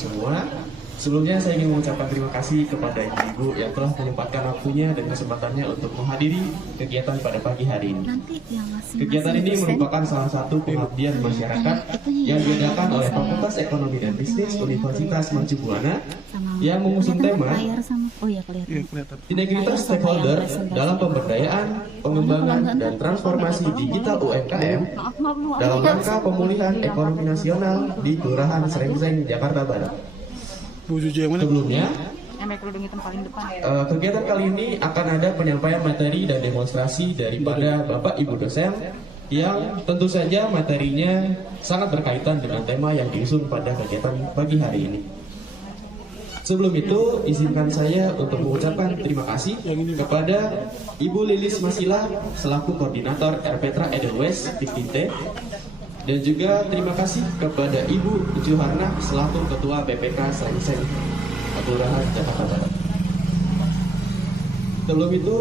semua. Sebelumnya saya ingin mengucapkan terima kasih kepada ibu-ibu yang telah menyempatkan waktunya dan kesempatannya untuk menghadiri kegiatan pada pagi hari ini. Kegiatan ini merupakan salah satu pengabdian masyarakat yang diadakan oleh Fakultas Ekonomi dan Bisnis Universitas Mercu Buana yang mengusung tema integritas stakeholder dalam pemberdayaan, pengembangan, dan transformasi digital UMKM dalam rangka pemulihan ekonomi nasional di Kelurahan Srengseng, Jakarta Barat. Sebelumnya, kegiatan kali ini akan ada penyampaian materi dan demonstrasi daripada Bapak Ibu dosen yang tentu saja materinya sangat berkaitan dengan tema yang diusung pada kegiatan pagi hari ini. Sebelum itu, izinkan saya untuk mengucapkan terima kasih kepada Ibu Lilis Masila selaku Koordinator RPTRA Edelweiss 15T, dan juga terima kasih kepada Ibu Juharna selaku Ketua BPK Srengseng, Kelurahan Jakarta Barat. Sebelum itu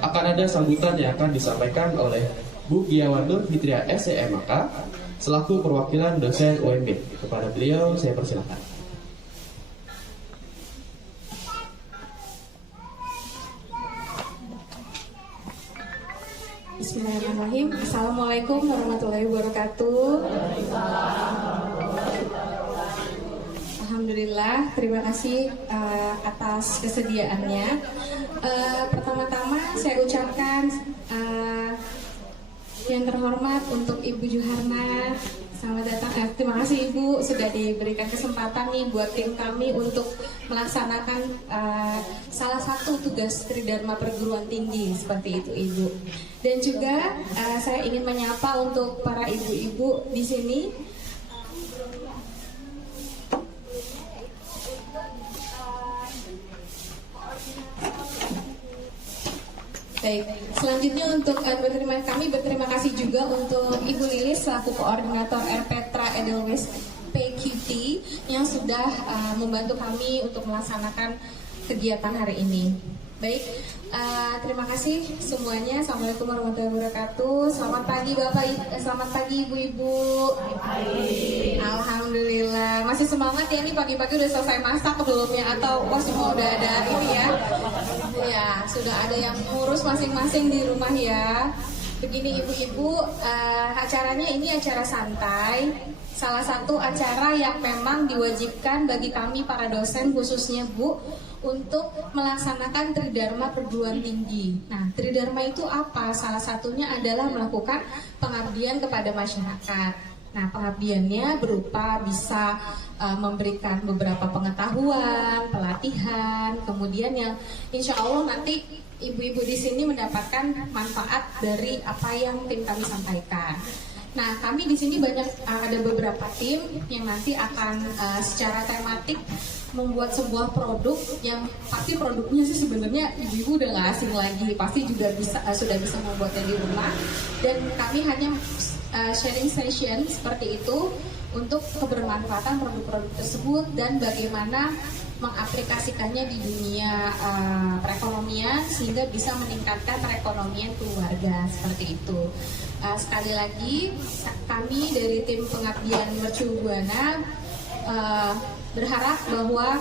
akan ada sambutan yang akan disampaikan oleh Bu Giawan Nur Fitria SEMAK selaku perwakilan dosen UMB. Kepada beliau saya persilakan. Bismillahirrahmanirrahim. Assalamualaikum warahmatullahi wabarakatuh. Alhamdulillah, terima kasih atas kesediaannya. Pertama-tama saya ucapkan yang terhormat untuk Ibu Juharna. Selamat datang. Terima kasih Ibu sudah diberikan kesempatan nih buat tim kami untuk melaksanakan salah satu tugas Tridharma Perguruan Tinggi seperti itu Ibu. Dan juga saya ingin menyapa untuk para ibu-ibu di sini. Baik, selanjutnya untuk kami berterima kasih juga untuk Ibu Lilis selaku koordinator RPTRA Edelweiss PQT yang sudah membantu kami untuk melaksanakan kegiatan hari ini. Baik, terima kasih semuanya. Assalamualaikum warahmatullahi wabarakatuh. Selamat pagi Bapak, selamat pagi Ibu-ibu. Alhamdulillah, masih semangat ya, ini pagi-pagi udah selesai masak belumnya atau semua udah ada ini ya? Ya, sudah ada yang ngurus masing-masing di rumah ya. Begini ibu-ibu, acaranya ini acara santai. Salah satu acara yang memang diwajibkan bagi kami para dosen khususnya Bu untuk melaksanakan Tridharma Perguruan Tinggi. Nah, Tridharma itu apa? Salah satunya adalah melakukan pengabdian kepada masyarakat. Nah, pengabdiannya berupa bisa memberikan beberapa pengetahuan, pelatihan, kemudian yang insya Allah nanti ibu-ibu di sini mendapatkan manfaat dari apa yang tim kami sampaikan. Nah, kami di sini ada beberapa tim yang nanti akan secara tematik membuat sebuah produk yang pasti produknya sih sebenarnya ibu-ibu udah nggak asing lagi, pasti juga sudah bisa membuatnya di rumah. Dan kami hanya sharing session seperti itu untuk kebermanfaatan produk-produk tersebut dan bagaimana mengaplikasikannya di dunia perekonomian sehingga bisa meningkatkan perekonomian keluarga seperti itu. Sekali lagi kami dari tim pengabdian Mercu Buana berharap bahwa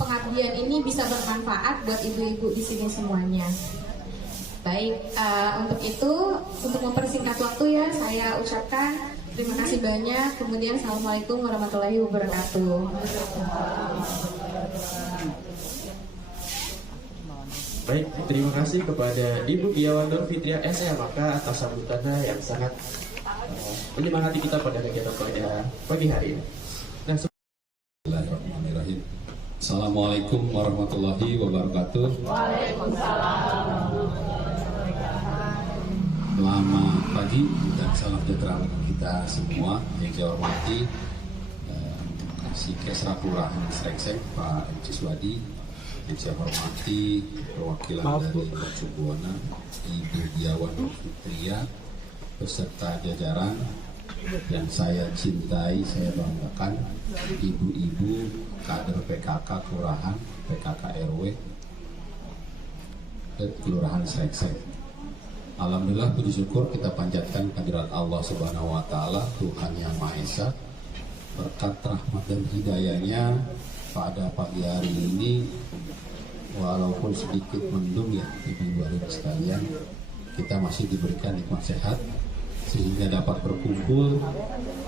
pengabdian ini bisa bermanfaat buat ibu-ibu di sini semuanya. Baik, untuk itu, untuk mempersingkat waktu ya, saya ucapkan terima kasih banyak. Kemudian Assalamualaikum warahmatullahi wabarakatuh. Baik, terima kasih kepada Ibu Giawan Nur Fitria SEMAK atas sambutannya yang sangat menyemangati kita pada kegiatan pada pagi hari ini. Nah, Bismillahirrahmanirrahim. Assalamualaikum warahmatullahi wabarakatuh. Waalaikumsalam. Selamat pagi dan salam sejahtera untuk kita semua. Yang saya hormati si Kesra Kelurahan Srengseng Pak MC Swadi. Yang saya hormati perwakilan dari Mercu Buana Ibu Giawan Nur Fitria beserta jajaran yang saya cintai, saya banggakan, ibu-ibu kader PKK Kelurahan, PKK RW dan Kelurahan Srengseng. Alhamdulillah, puji syukur kita panjatkan kehadirat Allah Subhanahu wa Ta'ala, Tuhan Yang Maha Esa, berkat rahmat dan hidayahnya pada pagi hari ini, walaupun sedikit mendung ya ibu-ibu hadirin sekalian, kita masih diberikan nikmat sehat sehingga dapat berkumpul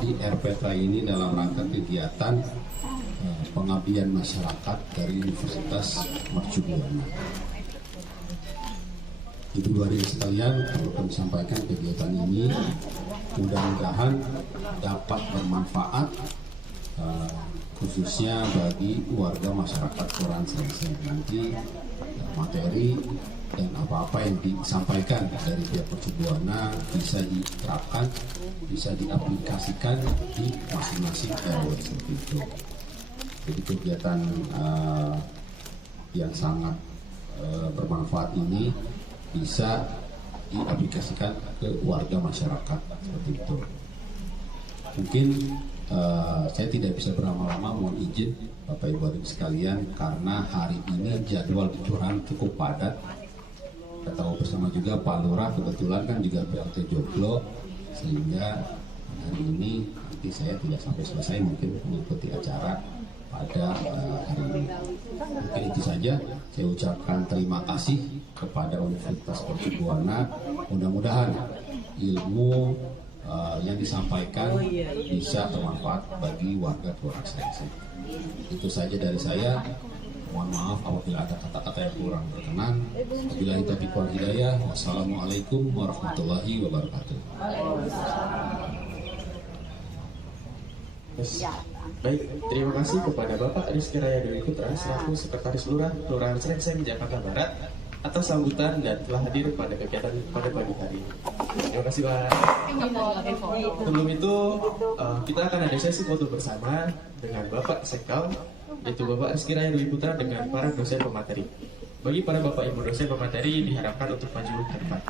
di RPTRA ini dalam rangka kegiatan pengabdian masyarakat dari Universitas Mercu Buana. Ibu hadirin sekalian, perlu kami sampaikan kegiatan ini mudah-mudahan dapat bermanfaat khususnya bagi warga masyarakat Kelurahan Srengseng. Nanti materi dan apa-apa yang disampaikan dari pihak Mercu Buana bisa diterapkan, bisa diaplikasikan di masing-masing RW seperti itu. Jadi kegiatan yang sangat bermanfaat ini bisa diaplikasikan ke warga masyarakat seperti itu. Mungkin saya tidak bisa berlama-lama, mohon izin Bapak Ibu hadirin sekalian, karena hari ini jadwal di Kelurahan cukup padat. Kita tahu bersama juga Pak Lurah kebetulan kan juga PLT Joglo, sehingga hari ini nanti saya tidak sampai selesai mungkin mengikuti acara pada hari ini. Mungkin itu saja. Saya ucapkan terima kasih kepada Universitas Mercu Buana. Mudah-mudahan ilmu yang disampaikan bisa bermanfaat bagi warga Kelurahan Srengseng. Itu saja dari saya. Mohon maaf apabila ada kata-kata yang kurang berkenan. Wabillahi taufiq wal hidayah. Wassalamualaikum warahmatullahi wabarakatuh. Baik, terima kasih kepada Bapak Rizky Raya Dewi Putra selaku Sekretaris Lurah Kelurahan Srengseng, Jakarta Barat atas sambutan dan telah hadir pada kegiatan pada pagi hari ini. Terima kasih Pak. Sebelum itu kita akan ada sesi foto bersama dengan Bapak Sekal, yaitu Bapak Rizky Raya Dewi Putra dengan para dosen pemateri. Bagi para Bapak Ibu dosen pemateri diharapkan untuk maju ke depan.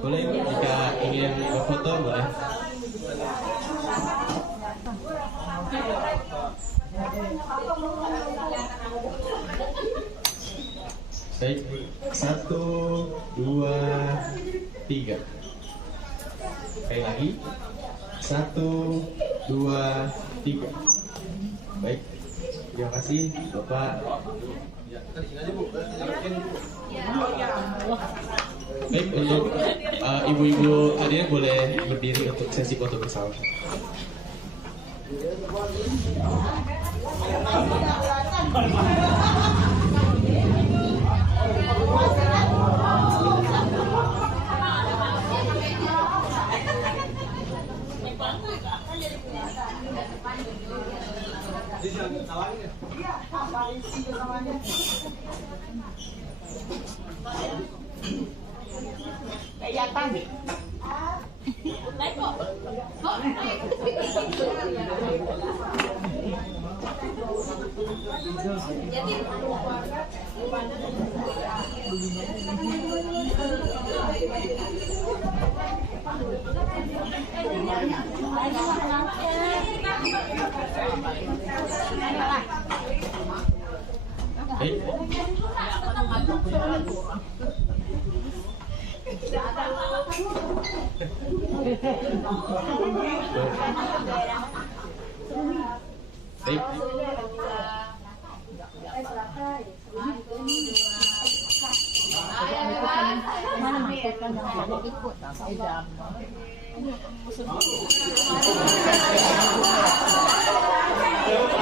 Boleh jika ingin berfoto boleh. Baik, 1, 2, 3. Sekali lagi, 1, 2, 3. Baik, terima kasih Bapak. Baik, untuk ibu-ibu hadirin boleh berdiri untuk sesi foto bersama. Baik. Baik.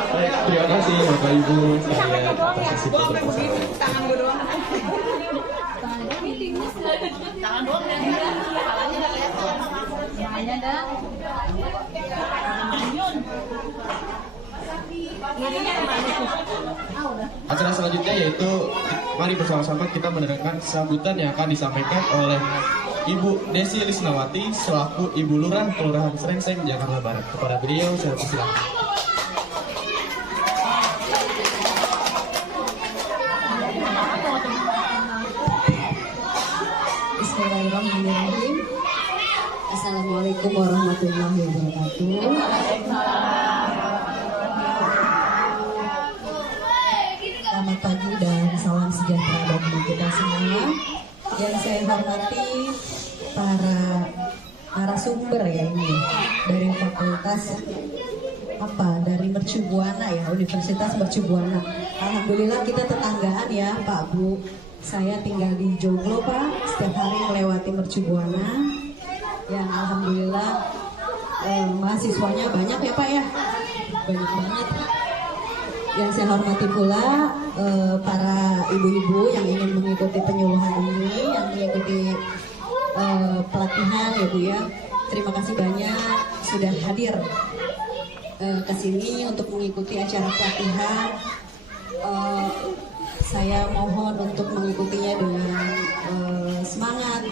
Baik, terima kasih Bapak Ibu sekalian atas sesi foto bersama. Tangan doang dan kepalanya udah kelihatan. Semuanya dah. Acara selanjutnya yaitu mari bersama-sama kita mendengarkan sambutan yang akan disampaikan oleh Ibu Desi Lisnawati selaku Ibu Lurah Kelurahan Srengseng, Jakarta Barat. Kepada beliau saya persilakan. Bismillahirrahmanirrahim. Assalamualaikum warahmatullahi wabarakatuh. Selamat pagi dan salam sejahtera bagi kita semua. Yang saya hormati para narasumber ya ini dari fakultas dari Mercu Buana ya, Universitas Mercu Buana. Alhamdulillah kita tetanggaan ya Pak Bu. Saya tinggal di Joglo Pak, setiap hari melewati Mercu Buana. Yang alhamdulillah mahasiswanya banyak ya Pak ya, banyak banget. Yang saya hormati pula para ibu-ibu yang ingin mengikuti penyuluhan ini, yang mengikuti pelatihan ya Bu ya. Terima kasih banyak sudah hadir ke sini untuk mengikuti acara pelatihan. Saya mohon untuk mengikutinya dengan semangat,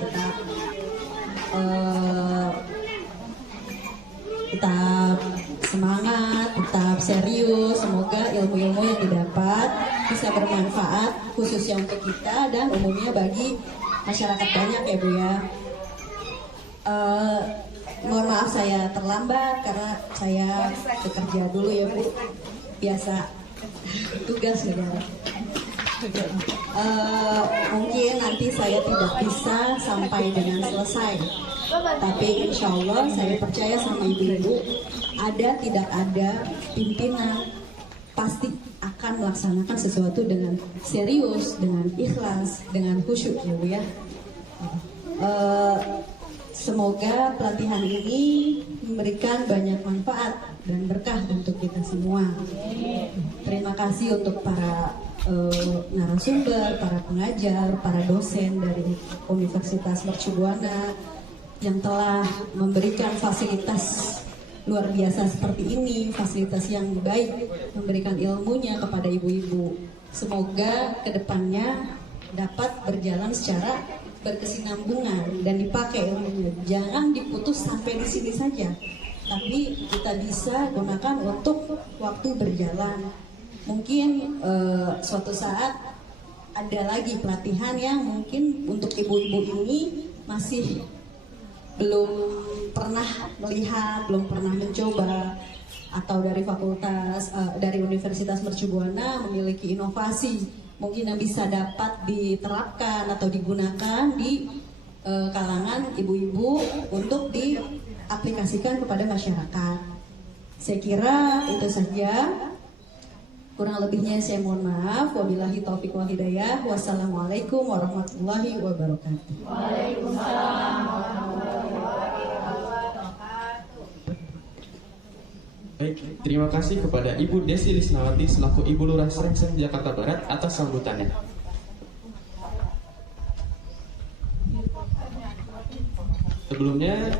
tetap semangat, tetap serius. Semoga ilmu-ilmu yang didapat bisa bermanfaat khususnya untuk kita dan umumnya bagi masyarakat banyak ya Bu ya. Mohon maaf saya terlambat karena saya bekerja dulu ya Bu, biasa tugas negara. Mungkin nanti saya tidak bisa sampai dengan selesai, tapi insya Allah saya percaya sama ibu-ibu, ada tidak ada pimpinan pasti akan melaksanakan sesuatu dengan serius, dengan ikhlas, dengan khusyuk ya Bu ya. Semoga pelatihan ini memberikan banyak manfaat dan berkah untuk kita semua. Terima kasih untuk para narasumber, para pengajar, para dosen dari Universitas Mercu Buana yang telah memberikan fasilitas luar biasa seperti ini, fasilitas yang baik, memberikan ilmunya kepada ibu-ibu. Semoga kedepannya dapat berjalan secara berkesinambungan dan dipakai ilmunya. Jangan diputus sampai di sini saja, tapi kita bisa gunakan untuk waktu berjalan. Mungkin suatu saat ada lagi pelatihan yang mungkin untuk ibu-ibu ini masih belum pernah melihat, belum pernah mencoba, atau dari fakultas, dari Universitas Mercu Buana memiliki inovasi mungkin yang bisa dapat diterapkan atau digunakan di kalangan ibu-ibu untuk diaplikasikan kepada masyarakat. Saya kira itu saja. Kurang lebihnya saya mohon maaf. Wabillahi taufiq wal hidayah. Wassalamualaikum warahmatullahi wabarakatuh. Waalaikumsalam warahmatullahi wabarakatuh. Baik, terima kasih kepada Ibu Desi Lisnawati selaku Ibu Lurah Srengseng, Jakarta Barat atas sambutannya. Sebelumnya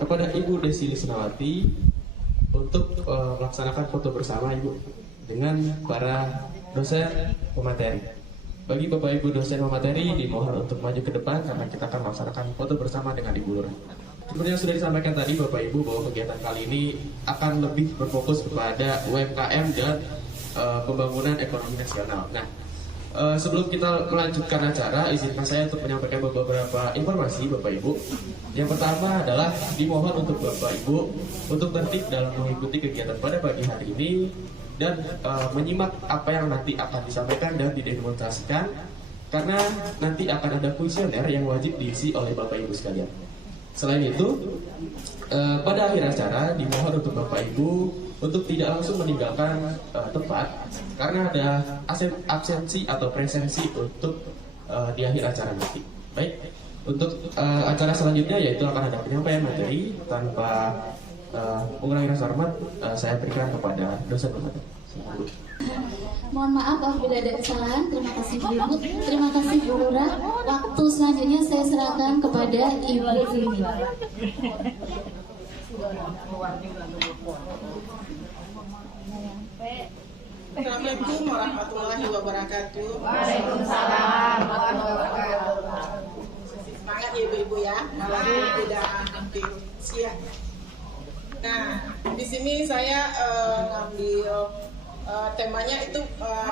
kepada Ibu Desi Lisnawati untuk melaksanakan foto bersama Ibu dengan para dosen pemateri. Bagi Bapak Ibu dosen pemateri dimohon untuk maju ke depan karena kita akan melaksanakan foto bersama dengan Ibu Lurah. Seperti yang sudah disampaikan tadi Bapak Ibu bahwa kegiatan kali ini akan lebih berfokus kepada UMKM dan pembangunan ekonomi nasional. Nah, sebelum kita melanjutkan acara, izinkan saya untuk menyampaikan beberapa informasi Bapak Ibu. Yang pertama adalah dimohon untuk Bapak Ibu untuk tertib dalam mengikuti kegiatan pada pagi hari ini dan menyimak apa yang nanti akan disampaikan dan didemonstrasikan, karena nanti akan ada kuesioner yang wajib diisi oleh Bapak Ibu sekalian. Selain itu, pada akhir acara dimohon untuk Bapak Ibu untuk tidak langsung meninggalkan tempat karena ada absensi atau presensi untuk di akhir acara nanti. Baik, untuk acara selanjutnya yaitu akan ada penyampaian materi. Tanpa mengurangi rasa hormat, saya berikan kepada dosen pemateri. Mohon maaf apabila ada kesalahan. Terima kasih Bu Ibu. Terima kasih Bu Lurah. Waktu selanjutnya saya serahkan kepada Ibu Fini. Assalamualaikum warahmatullahi wabarakatuh. Waalaikumsalam warahmatullahi wabarakatuh. Semangat ya ibu-ibu ya. Udah hampir siang. Nah, di sini saya ngambil temanya itu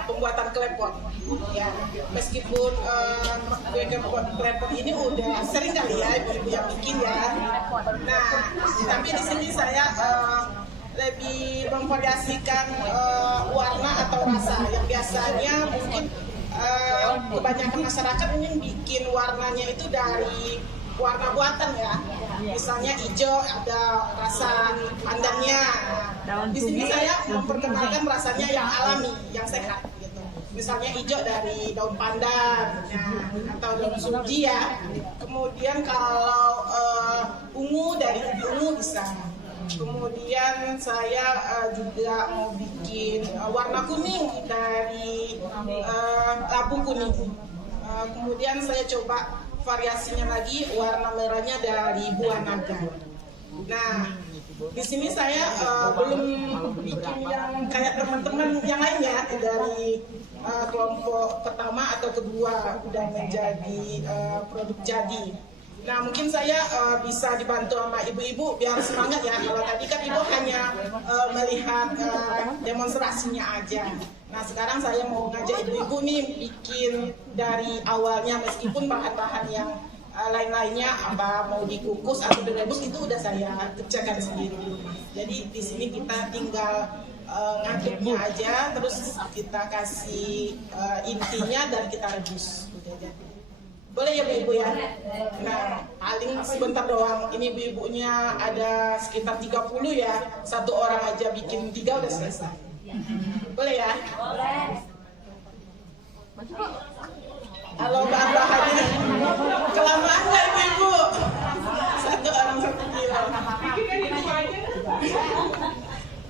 pembuatan klepot. Ya, meskipun kue klepot ini udah sering kali ya ibu-ibu yang bikin ya. Nah, tapi di sini saya lebih memvariasikan warna atau rasa yang biasanya mungkin kebanyakan masyarakat ini bikin warnanya itu dari warna buatan ya, misalnya hijau ada rasa pandannya. Di sini saya memperkenalkan rasanya yang alami, yang sehat gitu. Misalnya hijau dari daun pandan atau daun suji ya. Kemudian kalau ungu dari ubi ungu bisa. Kemudian saya juga mau bikin warna kuning dari labu kuning. Kemudian saya coba variasinya lagi warna merahnya dari buah naga. Nah, di sini saya belum bikin yang kayak teman-teman yang lainnya dari kelompok pertama atau kedua udah menjadi produk jadi. Nah, mungkin saya bisa dibantu sama ibu-ibu biar semangat ya. Kalau tadi kan ibu hanya melihat demonstrasinya aja. Nah, sekarang saya mau ngajak ibu-ibu nih bikin dari awalnya, meskipun bahan-bahan yang lain-lainnya apa mau dikukus atau direbus itu udah saya kerjakan sendiri. Jadi di sini kita tinggal ngaduknya aja, terus kita kasih intinya dan kita rebus. Udah jadi. Boleh ya Bu-ibu ya? Nah, paling sebentar doang. Ini Bu-ibunya ada sekitar 30 ya. Satu orang aja bikin 3 udah selesai. Boleh ya? Boleh. Kalau bahan-bahannya kelamaan nggak Ibu-ibu? Satu orang 1 kilo.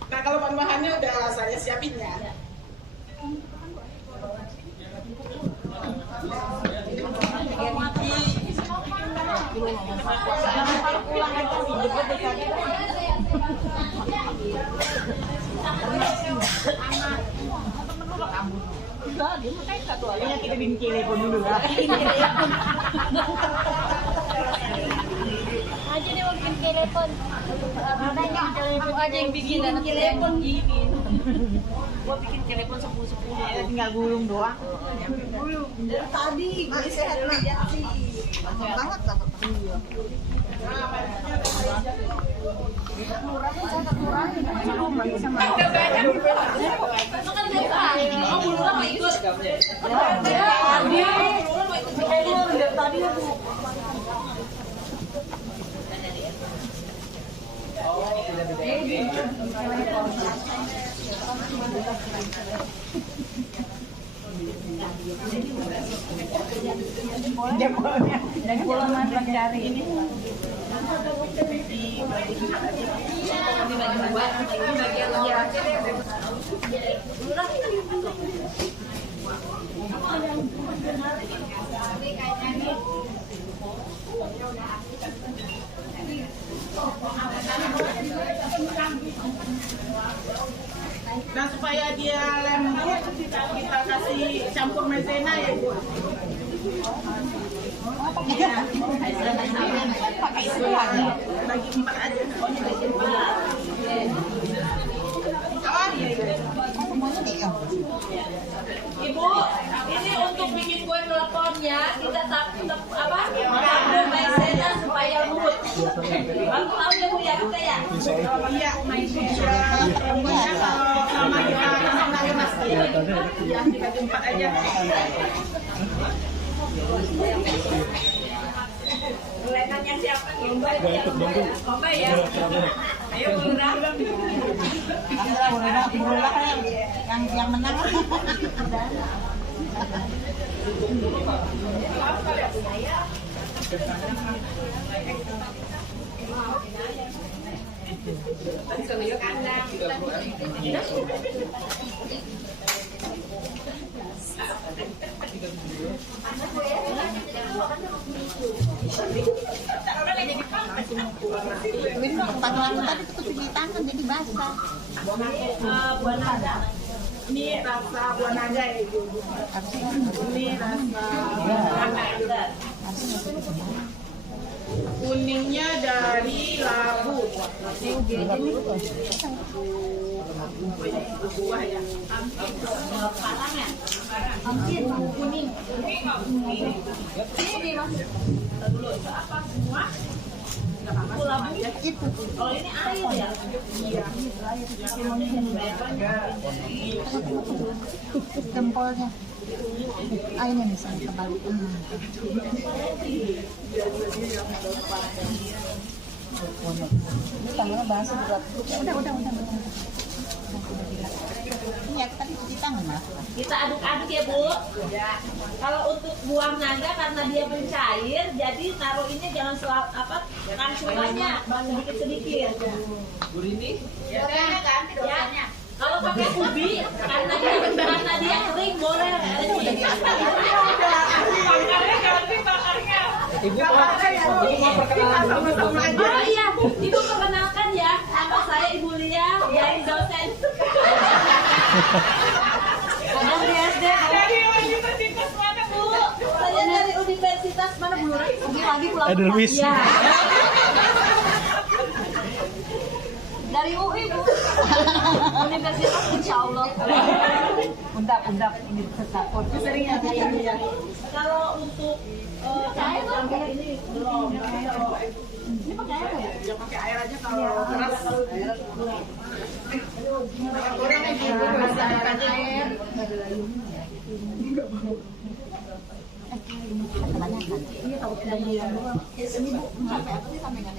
Nah, kalau bahan-bahannya udah saya siapin ya. Kita bikin telepon dulu lah. Aja deh bikin telepon. Makanya telepon aja yang bikin dan telepon gini. Gua bikin telepon 10-10 ya, tinggal gulung doang. Gulung. Dari tadi masih sehat lihat sih. Banget banget. Murahnya sangat murah. Sama. Itu kan oh belum mau ikut. Tadi aku. Dan pulang masak cari ini. Nah, supaya dia lembut kita kasih campur maizena ya Bu. Pakai semua aja. Bagi 4 aja. Ibu, ini untuk bikin kue keleponnya kita tetap apa? Campur maizena supaya lembut. Baru tahu ya Bu ya kita ya. Iya, maizena. Pokoknya kalau sama kita kasih nasi ya kita 4 aja. Mulainya siapa nih? Mbak ya. Ayo Lurah. Lurah kan yang menang. Pakai tadi tutup di tangan jadi basah. Buat Ini rasa buah naga ya Ibu. Ini rasa naga. Kuningnya dari labu. Buah ya. Ampir, kuning. Kalau ini air ya? Iya. Jempolnya. Airnya misalnya kebalik. Ini tangannya basah berat. Udah. Ini tadi cuci tangan lah. Kita aduk-aduk ya Bu. Ya. Kalau untuk buah naga karena dia mencair, jadi taruh ini jangan langsung banyak, sedikit-sedikit. Bu Rini? Ya. Kalau pakai ubi, karena dia kering boleh. Ibu mau perkenalan dulu. Oh iya, Ibu perkenalkan ya, nama saya Ibu Lia, yang dosen. Dari SD, dari universitas mana Bu? Saya dari universitas mana Bu? Pagi-pagi pulang Edelweiss. ya. Dari UI Bu. Universitas Insya Allah. Undap Universitas. Seringnya ya. Kalau untuk cair ini belum. Ini pakai air ya? Ya pakai air aja kalau keras. Goreng aja kasih air aja. Kebanyakan. Ini tahu ini Bu, sampai apa sih sampai nggak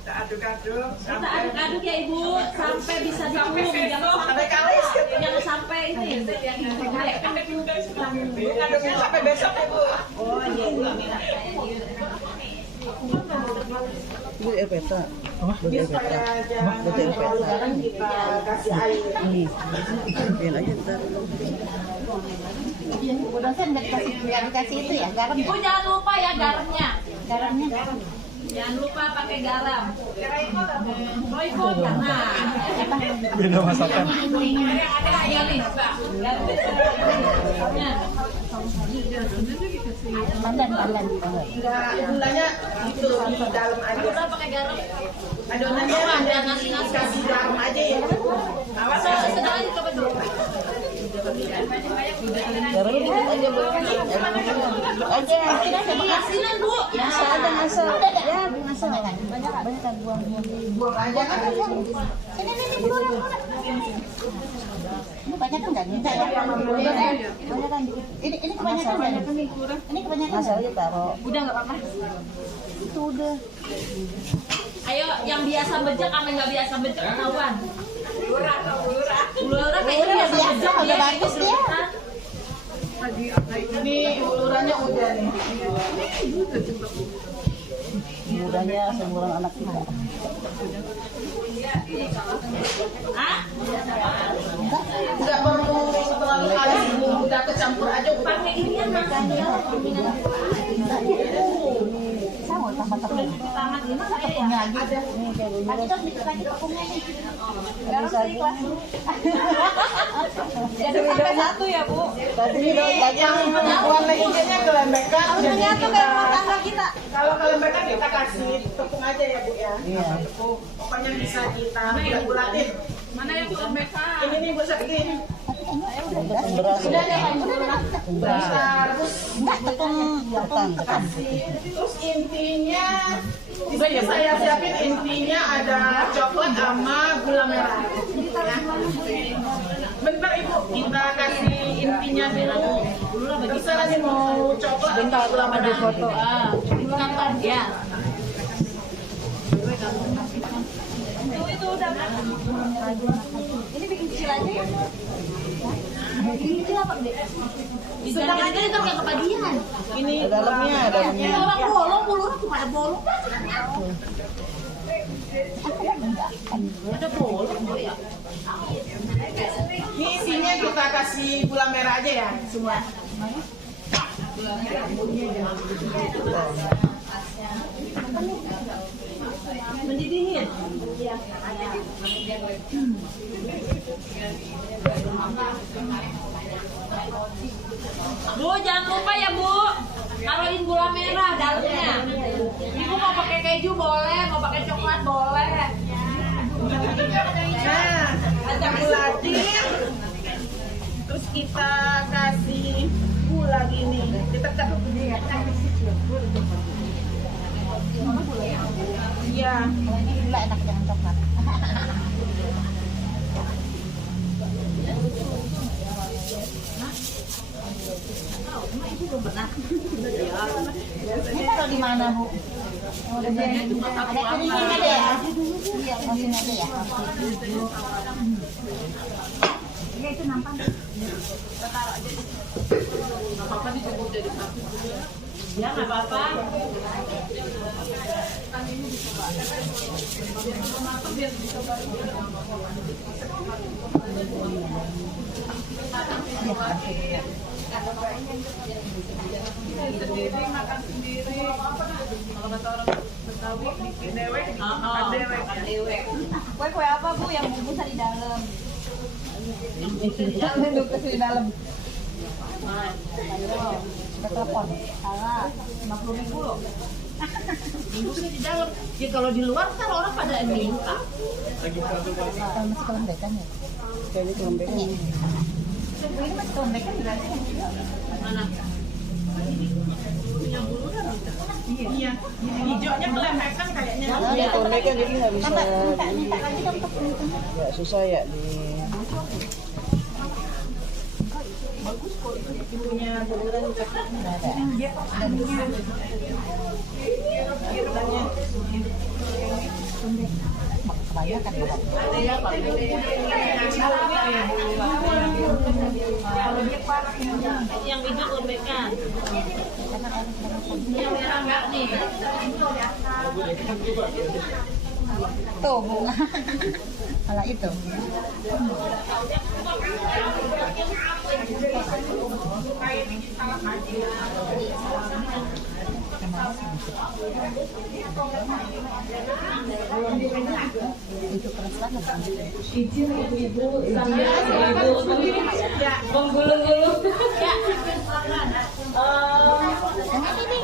Kita aduk-aduk. Kita aduk-aduk ya Ibu sampai bisa dikulung, Sampai kalis. jangan sampai ini. Aduknya sampai besok ya Bu. Oh iya. Itu air peta. Ini supaya jangan terlalu garam kita kasih air. Biar aja ntar. Bu dosen nggak dikasih itu ya garam. Ibu jangan lupa ya garamnya. Garamnya. Jangan lupa pakai garam. Royco nah. Beda masakan. Ada air nih. Pandan. Enggak, gulanya itu di dalam aja. Kita pakai garam. Adonannya kasih garam aja ya. Awas Sedang aja coba dulu. Garam dikit aja Bu. Aja. Asinan Bu. Ya. Masa. Ya, masa banyak kan buang. buang aja kan. Ini keluar. Ini banyak kan minta ya? Banyak kan. Ini kebanyakan banyak kan kurang. Ini kebanyakan. Masa aja taruh. Udah nggak apa-apa. Itu udah. Ayo yang biasa bejek sama yang nggak biasa bejek ketahuan. Ulura kayaknya biasa bejek udah bagus dia. Ini ulurannya udah nih. Mudahnya seumuran anak kita. Hah? Enggak perlu terlalu halus, udah kecampur aja. Pakai ini kan makannya. Sama tambah-tambah. Tangan ini saya ya. Ada. Tapi kan dikit lagi tepungnya nih. Garam ikhlas. Jadi sampai satu ya Bu. Tadi Yang warna hijaunya kelembekan. Harusnya tuh kayak rumah tangga kita. Kalau kelembekan kita kasih tepung aja ya Bu ya. Iya. Tepung. Pokoknya bisa kita bulat-bulatin. Mana yang kelembekan? Ini nih Bu Sakti. beras. Udah kita rebus. Enggak tepung Ketan. Terus intinya di sini saya siapin intinya ada coklat sama gula merah. Bentar Ibu, kita kasih intinya dulu. Terserah nih mau coklat atau gula merah. Foto. Kapan ya? Itu udah. ini bikin kecil aja ya. Bikin kecil apa Dek? Sedang aja itu kayak kepagian. Ini Dalamnya. Orang bolong, bulunya cuma ada bolong. Ada bolong ya. Ini isinya kita kasih gula merah aja ya semua. Mendidihin. keju boleh, mau pakai coklat boleh. Nah, ada gulatin. Terus kita kasih gula gini. Kita Iya. Gula enak dengan coklat. Ini taruh di mana, Bu? Ada piringnya ada ya? Iya, masih ada ya. Ya itu nampak. Taruh aja. Apa-apa dijemur jadi satu. Ya nggak apa-apa. sendiri, makan sendiri. Kalau kata orang Betawi, bikin dewek, makan dewek. Kue apa, Bu, yang bungkus di dalam? Yang bungkus di dalam. Telepon. Salah. 50.000 loh. Bungkusnya di dalam. Ya kalau di luar kan orang pada minta. Kalau masih kelembekan ya? Kayaknya kelembekan. Ini masih kelembekan juga. Mana? Punya bulu kan bisa. Iya. Hijaunya kelembekan kayaknya. Iya, kelembekan jadi nggak bisa. Minta lagi dong untuk Ya susah ya di. Bagus kok itu punya buluran coklat. ada. Dia kiranya. Kebanyakan ya. Yang hijau kelembekan. Yang merah enggak nih? Tuh bunga. Kalau itu. Itu keras banget. Izin ibu-ibu sambil ibu-ibu menggulung-gulung.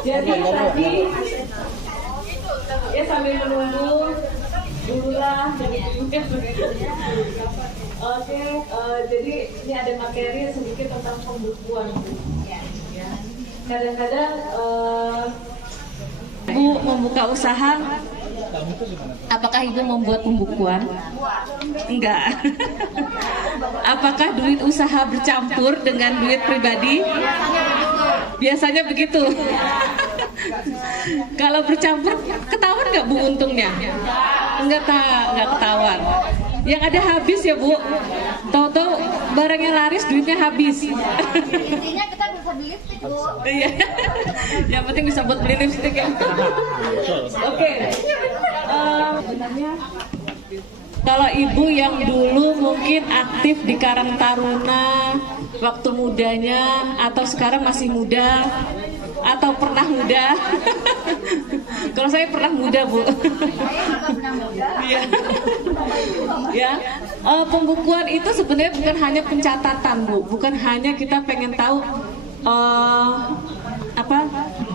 Jadi tadi ya sambil menunggu dululah dari ibu. Oke, jadi ini ada materi sedikit tentang pembukuan. Kadang-kadang Ibu membuka usaha, apakah Ibu membuat pembukuan? Enggak. Apakah duit usaha bercampur dengan duit pribadi? Biasanya begitu. Kalau bercampur, ketahuan nggak Bu untungnya? Enggak ketahuan. Yang ada habis ya Bu. Tahu-tahu barangnya laris, duitnya habis. Intinya kita bisa beli lipstick, Bu. Iya. Yang penting bisa buat beli lipstick ya. Oke. Sebenarnya kalau ibu yang dulu mungkin aktif di Karang Taruna waktu mudanya, atau sekarang masih muda, atau pernah muda. Kalau saya pernah muda, Bu. Iya. Ya, pembukuan itu sebenarnya bukan hanya pencatatan, Bu. Bukan hanya kita pengen tahu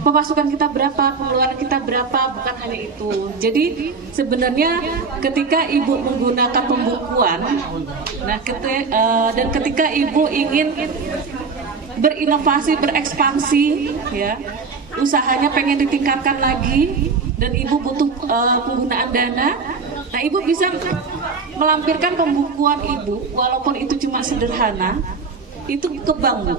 pemasukan kita berapa, pengeluaran kita berapa, bukan hanya itu. Jadi sebenarnya ketika ibu menggunakan pembukuan, dan ketika ibu ingin berinovasi, berekspansi, ya, usahanya pengen ditingkatkan lagi, dan ibu butuh penggunaan dana, nah ibu bisa melampirkan pembukuan ibu, walaupun itu cuma sederhana, itu ke bank, Bu.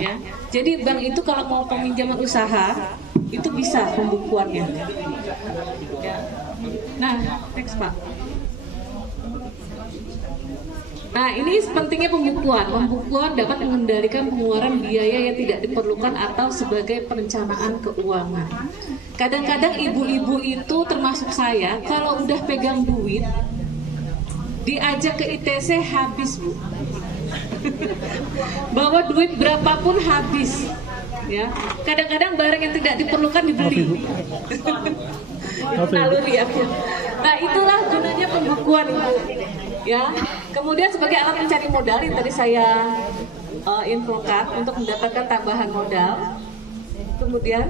Ya, jadi bank itu kalau mau peminjaman usaha itu bisa pembukuannya. Ya. Nah, next Pak. Nah, ini pentingnya pembukuan. Pembukuan dapat mengendalikan pengeluaran biaya yang tidak diperlukan atau sebagai perencanaan keuangan. Kadang-kadang ibu-ibu itu termasuk saya, kalau udah pegang duit, diajak ke ITC habis, Bu. Bawa duit berapapun habis. Ya, kadang-kadang barang yang tidak diperlukan dibeli. Naluri ya. Nah, itulah gunanya pembukuan, Ibu. Ya, kemudian sebagai alat mencari modal yang tadi saya infokan untuk mendapatkan tambahan modal. Kemudian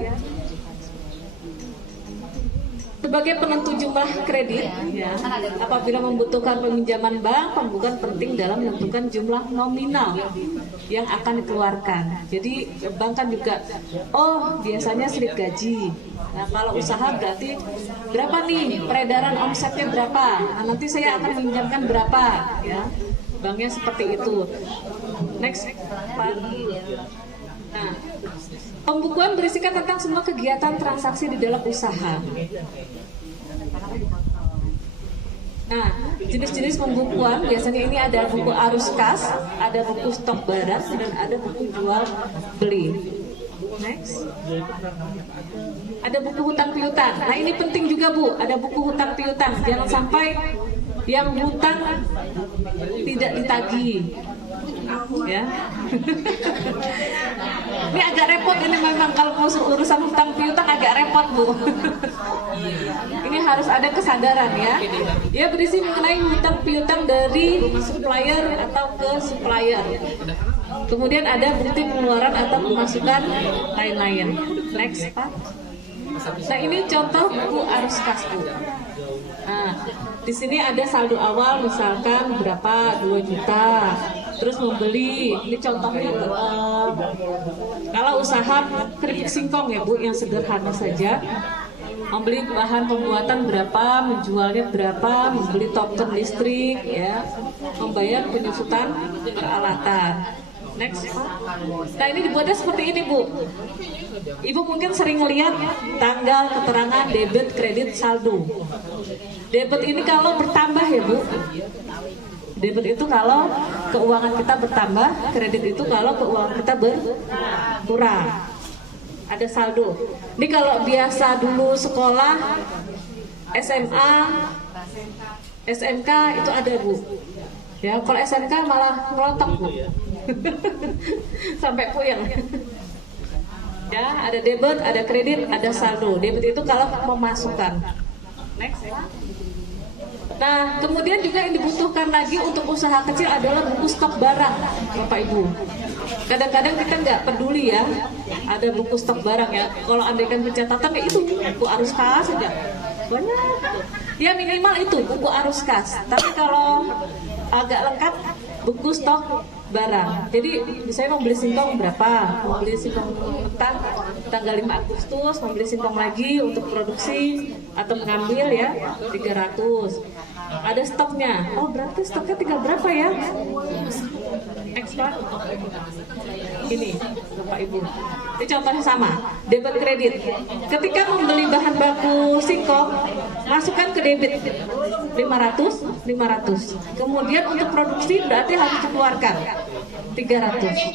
Sebagai penentu jumlah kredit, ya, apabila membutuhkan peminjaman bank, pembukuan penting dalam menentukan jumlah nominal yang akan dikeluarkan. Jadi bank kan juga, oh biasanya slip gaji. Nah kalau usaha berarti berapa nih peredaran omsetnya berapa? Nah, nanti saya akan meminjamkan berapa, ya. Banknya seperti itu. Next, Pak. Nah, pembukuan berisikan tentang semua kegiatan transaksi di dalam usaha. Nah, jenis-jenis pembukuan biasanya ini ada buku arus kas, ada buku stok barang, dan ada buku jual beli. Next, ada buku hutang piutang. Nah ini penting juga Bu, ada buku hutang piutang. Jangan sampai yang hutang tidak ditagih, ya. Ini agak repot ini memang kalau mau urusan hutang piutang agak repot Bu. Ini harus ada kesadaran ya. Ya berisi mengenai hutang piutang dari supplier atau ke supplier. Kemudian ada bukti pengeluaran atau pemasukan lain-lain. Next Pak. Nah ini contoh buku arus kas Bu. Nah, di sini ada saldo awal misalkan berapa 2 juta. Terus membeli, ini contohnya kalau usaha keripik singkong ya Bu, yang sederhana saja. Membeli bahan pembuatan berapa, menjualnya berapa, membeli token listrik ya, membayar penyusutan peralatan. Next. Nah ini dibuatnya seperti ini Bu. Ibu mungkin sering lihat tanggal keterangan debit, kredit, saldo. Debit ini kalau bertambah ya Bu. Debit itu kalau keuangan kita bertambah, kredit itu kalau keuangan kita berkurang. Ada saldo. Ini kalau biasa dulu sekolah, SMA, SMK itu ada Bu. Ya, kalau SMK malah ngelotok Bu. Sampai puyeng. Ya, ada debit, ada kredit, ada saldo. Debit itu kalau memasukkan. Next. Nah, kemudian juga yang dibutuhkan lagi untuk usaha kecil adalah buku stok barang, Bapak Ibu. Kadang-kadang kita nggak peduli ya, ada buku stok barang ya. Kalau andaikan pencatatan ya itu buku arus kas saja, banyak. Ya minimal itu buku arus kas. Tapi kalau agak lengkap buku stok barang. Jadi misalnya mau beli singkong berapa, mau beli singkong mentah tanggal 5 Agustus, mau beli singkong lagi untuk produksi atau mengambil ya 300. Ada stoknya. Oh berarti stoknya tinggal berapa ya? Ekspor. Ini Bapak Ibu. Ini contohnya sama. Debit kredit. Ketika membeli bahan baku singkong, masukkan ke debit 500. Kemudian untuk produksi berarti harus dikeluarkan 300.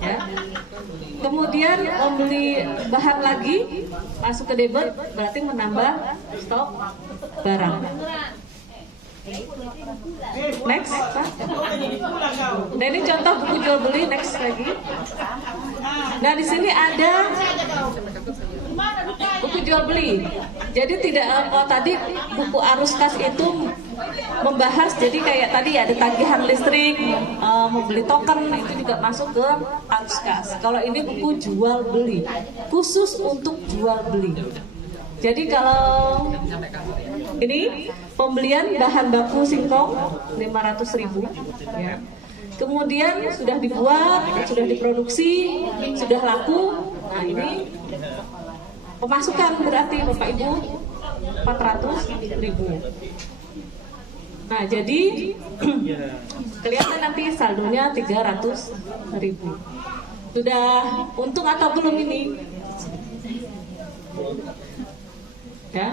Ya. Kemudian membeli bahan lagi, masuk ke debit berarti menambah stok barang. Next, Pak. Nah ini contoh buku jual beli. Next lagi. Nah di sini ada buku jual beli. Jadi tidak kalau tadi buku arus kas itu membahas. Jadi kayak tadi ada tagihan listrik, membeli token itu juga masuk ke arus kas. Kalau ini buku jual beli, khusus untuk jual beli. Jadi kalau ini pembelian bahan baku singkong 500.000 ya. Kemudian sudah dibuat, sudah diproduksi, sudah laku. Nah ini pemasukan berarti Bapak Ibu 400.000. Nah jadi kelihatan nanti saldonya 300.000. Sudah untung atau belum ini? Ya,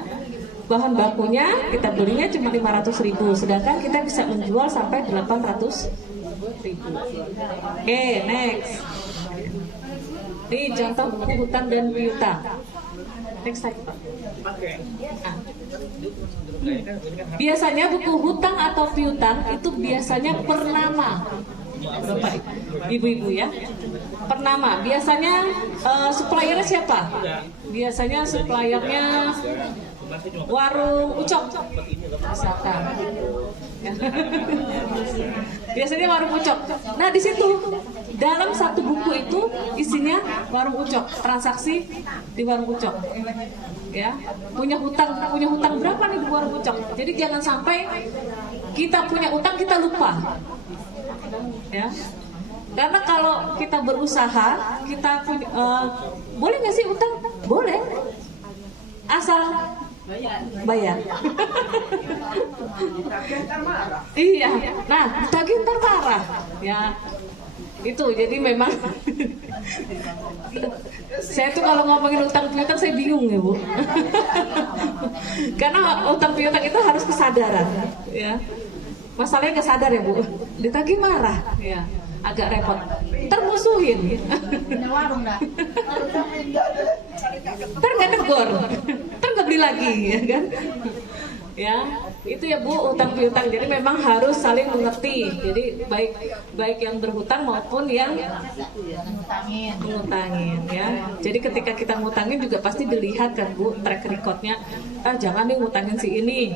bahan bakunya kita belinya cuma 500.000, sedangkan kita bisa menjual sampai 800.000. Oke, next. Ini contoh buku hutang dan piutang. Next slide, Pak. Nah. Biasanya buku hutang atau piutang itu biasanya per nama. Bapak, ibu-ibu ya, per nama. Biasanya suppliernya siapa? Biasanya suppliernya warung Ucok, misalkan. Biasanya warung Ucok. Nah di situ dalam satu buku itu isinya warung Ucok, transaksi di warung Ucok. ya, punya hutang berapa nih di warung Ucok. Jadi jangan sampai kita punya utang kita lupa, ya. Karena kalau kita berusaha, kita punya, boleh nggak sih utang? Boleh, asal bayar. Iya, nah ditagih ntar marah, ya. Itu jadi memang saya tuh kalau ngomongin utang piutang saya bingung ya Bu. Karena utang piutang itu harus kesadaran, ya. Masalahnya nggak sadar ya Bu, ditagih marah, ya, agak repot. Ntar musuhin, ntar nggak negor, ntar nggak beli lagi, ya kan? Ya, itu ya Bu, utang piutang. Jadi memang harus saling mengerti. Jadi baik yang berhutang maupun yang ngutangin, ya. Jadi ketika kita ngutangin juga pasti dilihat kan Bu, track recordnya. Jangan nih ngutangin si ini,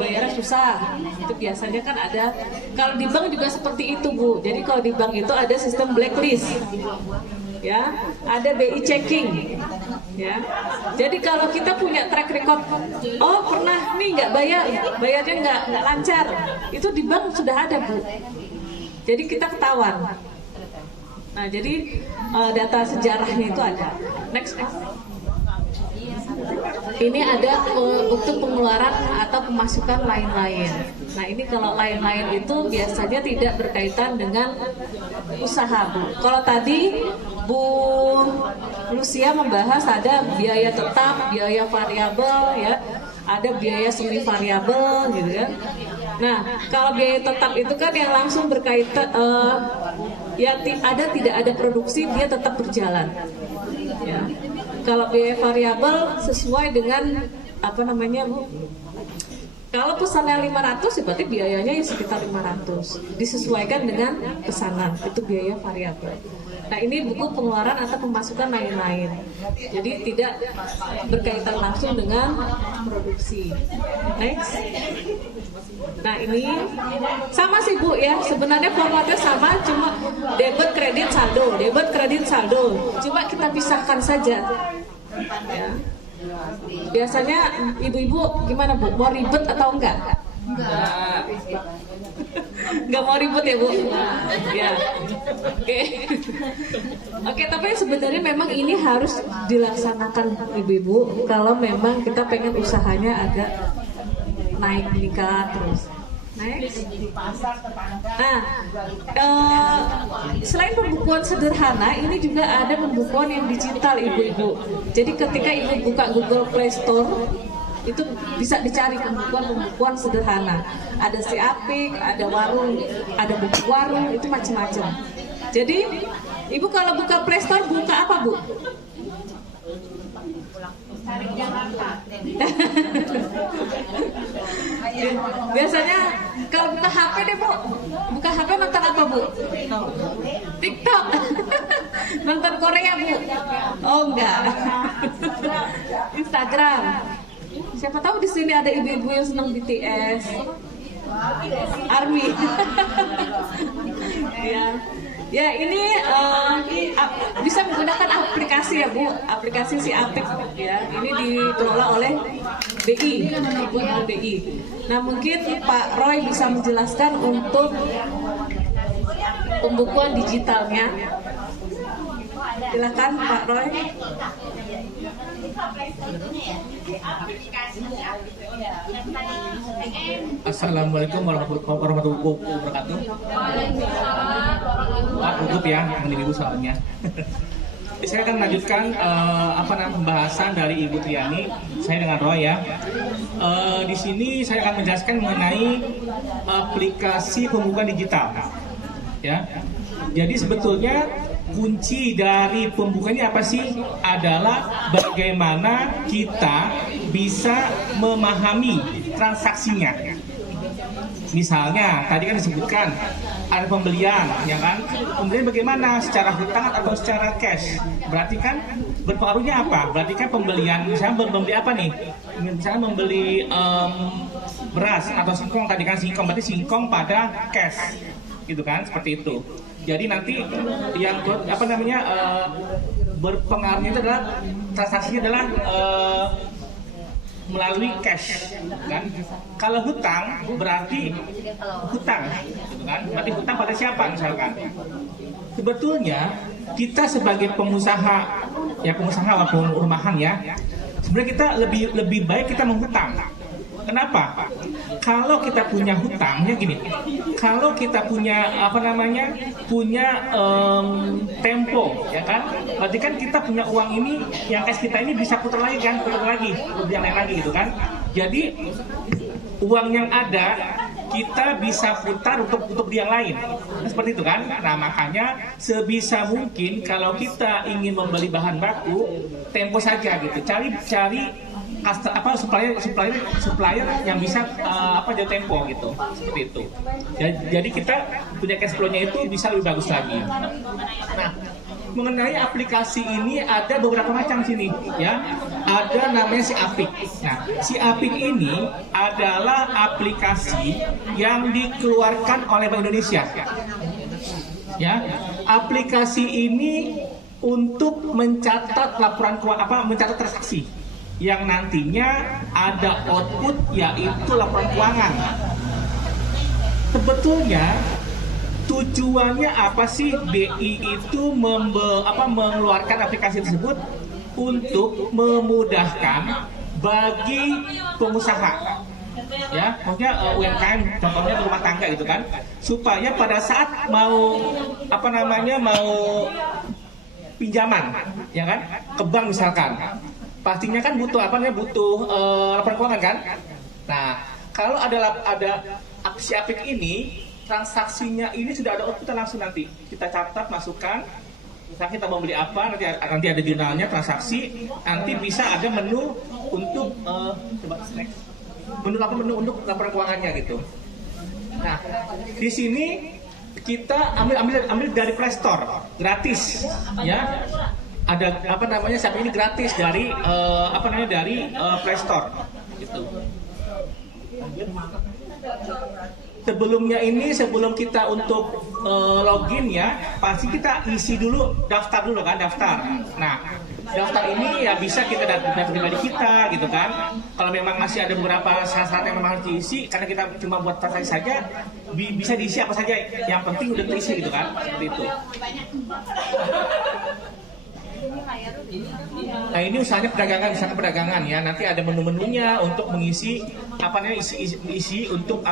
bayarnya susah. Itu biasanya kan ada. Kalau di bank juga seperti itu Bu. Jadi kalau di bank itu ada sistem blacklist, ya, ada BI checking, ya. Jadi kalau kita punya track record, oh pernah nih nggak bayarnya nggak lancar, itu di bank sudah ada Bu. Jadi kita ketahuan. Nah jadi data sejarahnya itu ada. Next. Ini ada untuk pengeluaran atau pemasukan lain-lain. Nah ini kalau lain-lain itu biasanya tidak berkaitan dengan usaha Bu. Kalau tadi Bu Lucia membahas ada biaya tetap, biaya variabel, ya, ada biaya semi variabel, gitu kan. Nah kalau biaya tetap itu kan yang langsung berkaitan, ya tidak ada produksi, dia tetap berjalan, ya. Kalau biaya variabel sesuai dengan apa namanya Bu? Kalau pesannya 500 ya berarti biayanya ya sekitar 500. Disesuaikan dengan pesanan, itu biaya variabel. Nah ini buku pengeluaran atau pemasukan lain-lain. Jadi tidak berkaitan langsung dengan produksi. Next. Nah ini sama sih Bu ya, sebenarnya formatnya sama, cuma debit kredit saldo, cuma kita pisahkan saja, ya. Biasanya ibu-ibu gimana Bu, mau ribet atau enggak? Enggak mau ribet ya Bu, ya. Oke, tapi sebenarnya memang ini harus dilaksanakan ibu-ibu kalau memang kita pengen usahanya agak naik meningkat terus. Next. Nah, selain pembukuan sederhana, ini juga ada pembukuan yang digital ibu-ibu. Jadi ketika ibu buka Google Play Store, itu bisa dicari pembukuan sederhana. Ada si Apik, ada warung, ada buku warung, itu macam-macam. Jadi ibu kalau buka Play Store buka apa Bu? Biasanya kalau buka HP deh Bu, buka HP nonton apa Bu? TikTok. Nonton Korea Bu? Oh enggak. Instagram. Siapa tahu di sini ada ibu-ibu yang senang BTS, ARMY. Ya. Ya ini bisa menggunakan aplikasi ya Bu, aplikasi si Apik ya. Ini dikelola oleh BI, Ibu BI. Nah mungkin Pak Roy bisa menjelaskan untuk pembukuan digitalnya. Silakan Pak Roy. Assalamualaikum warahmatullahi wabarakatuh. Pak Gugup ya, dengan Ibu soalnya. Saya akan melanjutkan pembahasan dari Ibu Triani. Saya dengan Roy ya. Di sini saya akan menjelaskan mengenai aplikasi pembukuan digital. Ya. Jadi sebetulnya kunci dari pembukaan ini apa sih? Adalah bagaimana kita bisa memahami transaksinya. Misalnya tadi kan disebutkan ada pembelian, ya kan? Pembelian bagaimana? Secara hutang atau secara cash? Berarti kan berpengaruhnya apa? Berarti kan pembelian, misalnya membeli apa nih? Misalnya membeli beras atau singkong, tadi kan singkong, berarti singkong pada cash, gitu kan? Seperti itu. Jadi nanti yang berpengaruhnya itu adalah transaksinya adalah melalui cash, kan? Kalau hutang berarti hutang, gitu kan? Berarti hutang pada siapa misalkan? Sebetulnya kita sebagai pengusaha, ya pengusaha walaupun rumahan ya, sebenarnya kita lebih baik kita menghutang. Kenapa? Kalau kita punya hutangnya gini, kalau kita punya punya tempo, ya kan? Berarti kan kita punya uang ini, yang cash kita ini bisa putar lagi kan, putar lagi, yang lain lagi gitu kan? Jadi uang yang ada kita bisa putar untuk yang lain, seperti itu kan? Nah makanya sebisa mungkin kalau kita ingin membeli bahan baku, tempo saja gitu, cari supplier yang bisa jauh tempo gitu, seperti itu. Jadi kita punya cash flow-nya itu bisa lebih bagus lagi. Nah, mengenai aplikasi ini ada beberapa macam sini, ya. Ada namanya si Apik. Nah, si Apik ini adalah aplikasi yang dikeluarkan oleh Bank Indonesia. Ya, aplikasi ini untuk mencatat laporan mencatat transaksi yang nantinya ada output yaitu laporan keuangan. Sebetulnya tujuannya apa sih BI itu mengeluarkan aplikasi tersebut? Untuk memudahkan bagi pengusaha, ya, maksudnya UMKM, contohnya rumah tangga gitu kan, supaya pada saat mau pinjaman, ya kan, ke bank misalkan, pastinya kan butuh laporan keuangan kan. Nah, kalau ada si Apik ini, transaksinya ini sudah ada output langsung, nanti kita catat, masukkan. Misalnya kita mau beli apa, nanti ada jurnalnya transaksi, nanti bisa ada menu untuk menu untuk laporan keuangannya gitu. Nah, di sini kita ambil dari Play Store, gratis, ya. Ada sampai ini gratis dari dari Play Store gitu. Sebelum kita untuk login ya, pasti kita isi dulu, daftar. Nah, daftar ini ya bisa kita daftar pribadi kita gitu kan. Kalau memang masih ada beberapa syarat yang memang harus diisi, karena kita cuma buat transaksi saja, bisa diisi apa saja, yang penting udah terisi gitu kan, seperti itu. Nah, ini usahanya perdagangan ya. Nanti ada menu-menunya untuk mengisi isi untuk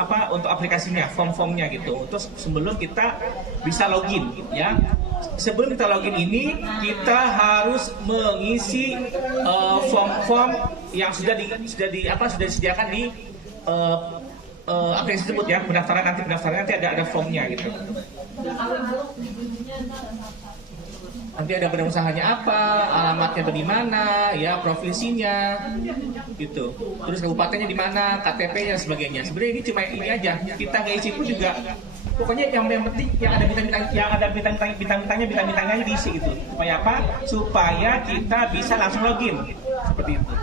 aplikasinya, form-formnya gitu. Terus sebelum kita bisa login ya. Sebelum kita login ini kita harus mengisi form-form yang sudah disediakan di aplikasi tersebut ya. Pendaftaran nanti ada formnya gitu. Nanti ada badan usahanya apa, alamatnya di mana, ya provinsinya, gitu. Terus kabupatennya di mana, KTP-nya dan sebagainya. Sebenarnya ini cuma ini aja. Kita nggak isi pun juga. Pokoknya yang penting yang ada bintang-bintangnya diisi gitu. Supaya apa? Supaya kita bisa langsung login. Seperti itu.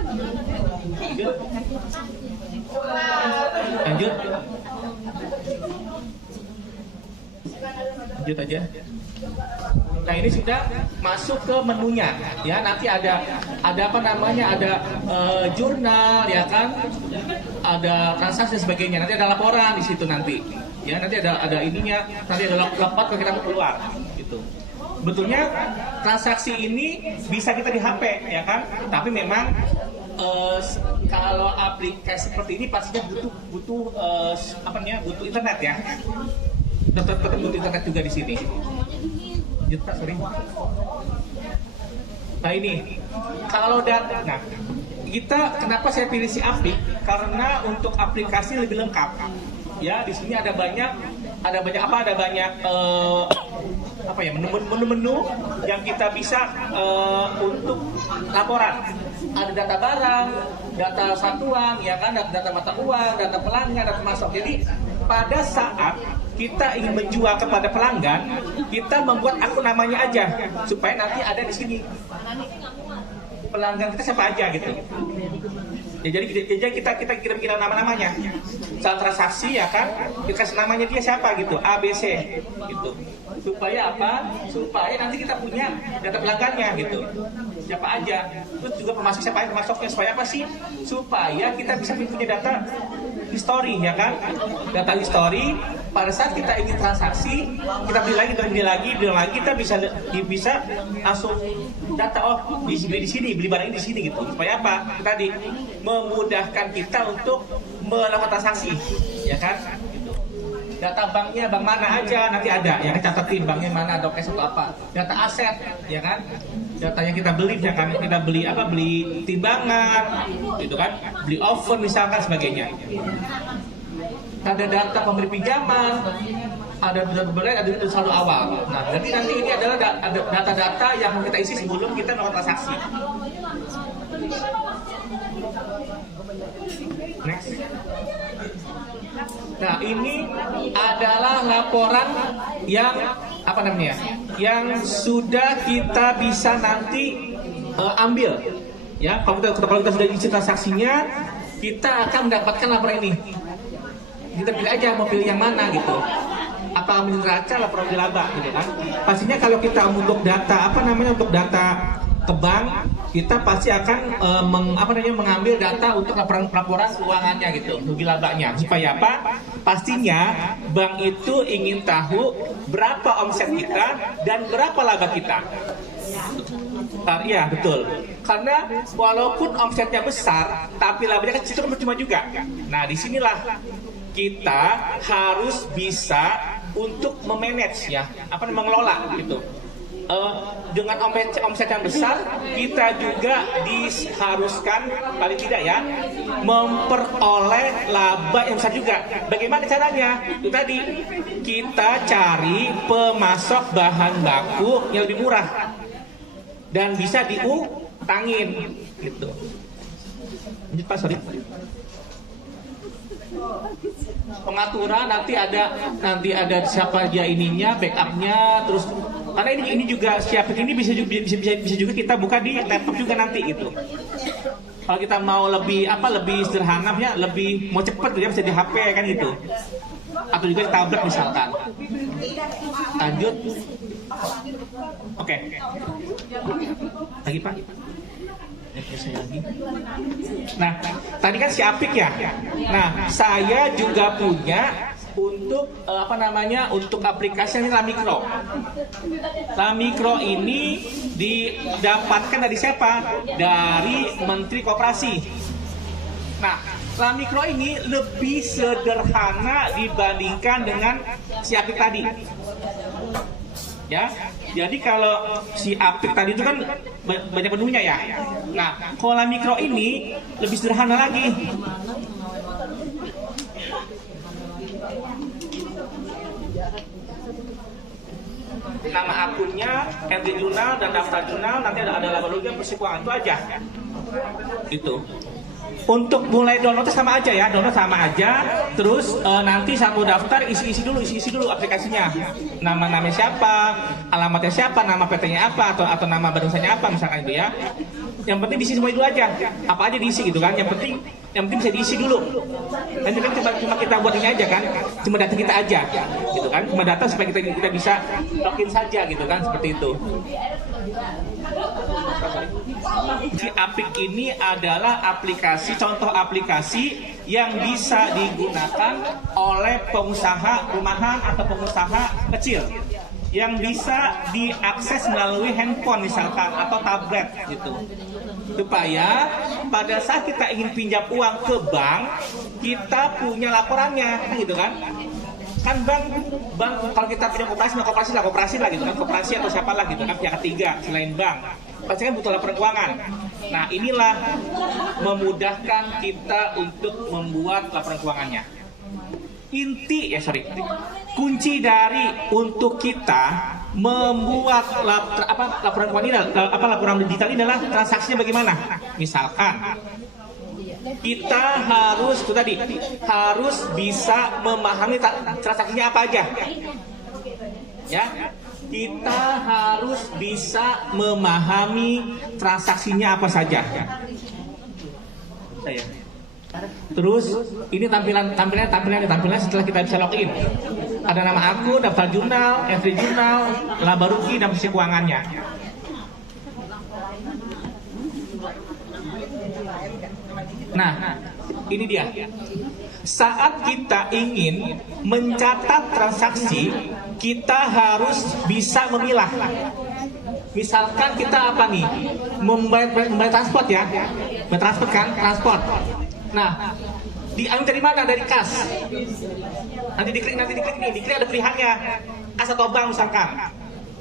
Lanjut aja. Nah, ini sudah masuk ke menunya ya. Nanti ada jurnal ya kan, ada transaksi dan sebagainya. Nanti ada laporan di situ nanti ya. Nanti ada ininya, nanti ada log out kalau kita mau keluar gitu. Betulnya transaksi ini bisa kita di HP ya kan, tapi memang kalau aplikasi seperti ini pastinya butuh internet ya. Tetap butuh internet juga di sini. Nah ini kalau nah kita kenapa saya pilih si Apik, karena untuk aplikasi lebih lengkap ya. Di sini ada banyak menu-menu yang kita bisa untuk laporan. Ada data barang, data satuan ya kan, data mata uang, data pelanggan, data masuk. Jadi pada saat kita ingin menjual kepada pelanggan, kita membuat akun namanya aja supaya nanti ada di sini pelanggan kita siapa aja gitu. Ya, jadi kita kirim nama-namanya saat transaksi ya kan, kita kasih namanya dia siapa gitu, A B C gitu. Supaya apa? Supaya nanti kita punya data pelanggannya gitu. siapa aja, terus juga pemasok siapa aja pemasoknya, supaya apa sih? Supaya kita bisa punya data history, ya kan? Data history. Pada saat kita ingin transaksi, kita beli lagi, kita bisa langsung data, oh beli di sini, beli barang ini di sini gitu. Supaya apa? Tadi memudahkan kita untuk melakukan transaksi, ya kan? Data banknya, bank mana aja nanti ada, ya kan, catatin banknya mana, ada cash atau apa. Data aset, ya kan? Data yang kita beli, ya kan? Kita beli apa? Beli timbangan, gitu kan? Beli oven misalkan sebagainya. Ada data pemberi pinjaman, ada itu selalu awal. Nah, jadi nanti ini adalah data-data yang kita isi sebelum kita melakukan transaksi. Next. Nah, ini adalah laporan yang apa namanya? Yang sudah kita bisa nanti ambil. Ya, kalau kita sudah isi transaksinya, kita akan mendapatkan laporan ini. Kita pilih aja mau pilih yang mana gitu. Apa ambil neraca, laporan laba gitu kan. Pastinya kalau kita untuk data untuk data ke bank, kita pasti akan mengambil data untuk laporan keuangannya gitu, rugi labanya. Supaya apa? Pastinya bank itu ingin tahu berapa omset kita dan berapa laba kita. Iya betul. Karena walaupun omsetnya besar, tapi labanya kecil itu kan percuma juga. Nah, disinilah kita harus bisa untuk memanage ya, mengelola gitu. Dengan omset yang besar, kita juga diharuskan paling tidak ya memperoleh laba yang besar juga. Bagaimana caranya? Itu tadi kita cari pemasok bahan baku yang lebih murah dan bisa diutangin gitu. Lanjut Pak, sorry. Pengaturan nanti ada siapa dia ininya, backupnya, terus karena ini juga siapa ini bisa juga kita buka di laptop juga nanti gitu. Kalau kita mau lebih sederhana ya, lebih mau cepat ya bisa di HP kan gitu. Atau juga di tablet misalkan. Lanjut. Oke. Lagi Pak. Nah, tadi kan si Apik ya. Nah, saya juga punya untuk untuk aplikasi ini Lamikro. Lamikro ini didapatkan dari siapa? Dari Menteri Koperasi. Nah, Lamikro ini lebih sederhana dibandingkan dengan si Apik tadi. Ya, jadi kalau si Apik tadi itu kan banyak menunya ya. Nah, kalau Lamikro ini lebih sederhana lagi. Nama akunnya, entry jurnal dan daftar jurnal, nanti ada laba-laba bersih keuangan, itu aja. Itu. Untuk mulai downloadnya sama aja ya, terus nanti satu daftar isi dulu aplikasinya, namanya siapa, alamatnya siapa, nama PT-nya apa atau nama badan-usahanya apa misalkan itu ya. Yang penting diisi semua itu aja, apa aja diisi gitu kan. Yang penting bisa diisi dulu. Nanti kan cuma kita buat ini aja kan, cuma data kita aja, gitu kan, cuma data supaya kita bisa login saja gitu kan, seperti itu. Si Apik ini adalah contoh aplikasi yang bisa digunakan oleh pengusaha rumahan atau pengusaha kecil yang bisa diakses melalui handphone misalkan atau tablet gitu. Supaya pada saat kita ingin pinjam uang ke bank, kita punya laporannya gitu kan. Kan bank kalau kita punya koperasi lah gitu kan, koperasi atau siapa lah gitu kan, pihak ketiga selain bank pasti kan butuh laporan keuangan. Nah, inilah memudahkan kita untuk membuat laporan keuangannya. Kunci dari untuk kita membuat laporan keuangan ini, laporan digital ini adalah transaksinya bagaimana. Misalkan kita harus bisa memahami transaksinya apa aja. Ya, kita harus bisa memahami transaksinya apa saja. Terus ini tampilan setelah kita bisa login. Ada nama akun, daftar jurnal, entry jurnal, laba rugi dan bersih keuangannya. Nah, ini dia. Saat kita ingin mencatat transaksi, kita harus bisa memilah. Misalkan kita apa nih? Membayar transport ya. Bertransport kan? Transport. Nah, diambil dari mana? Dari kas. Nanti diklik nih. Diklik ada pilihannya. Kas atau bank misalkan.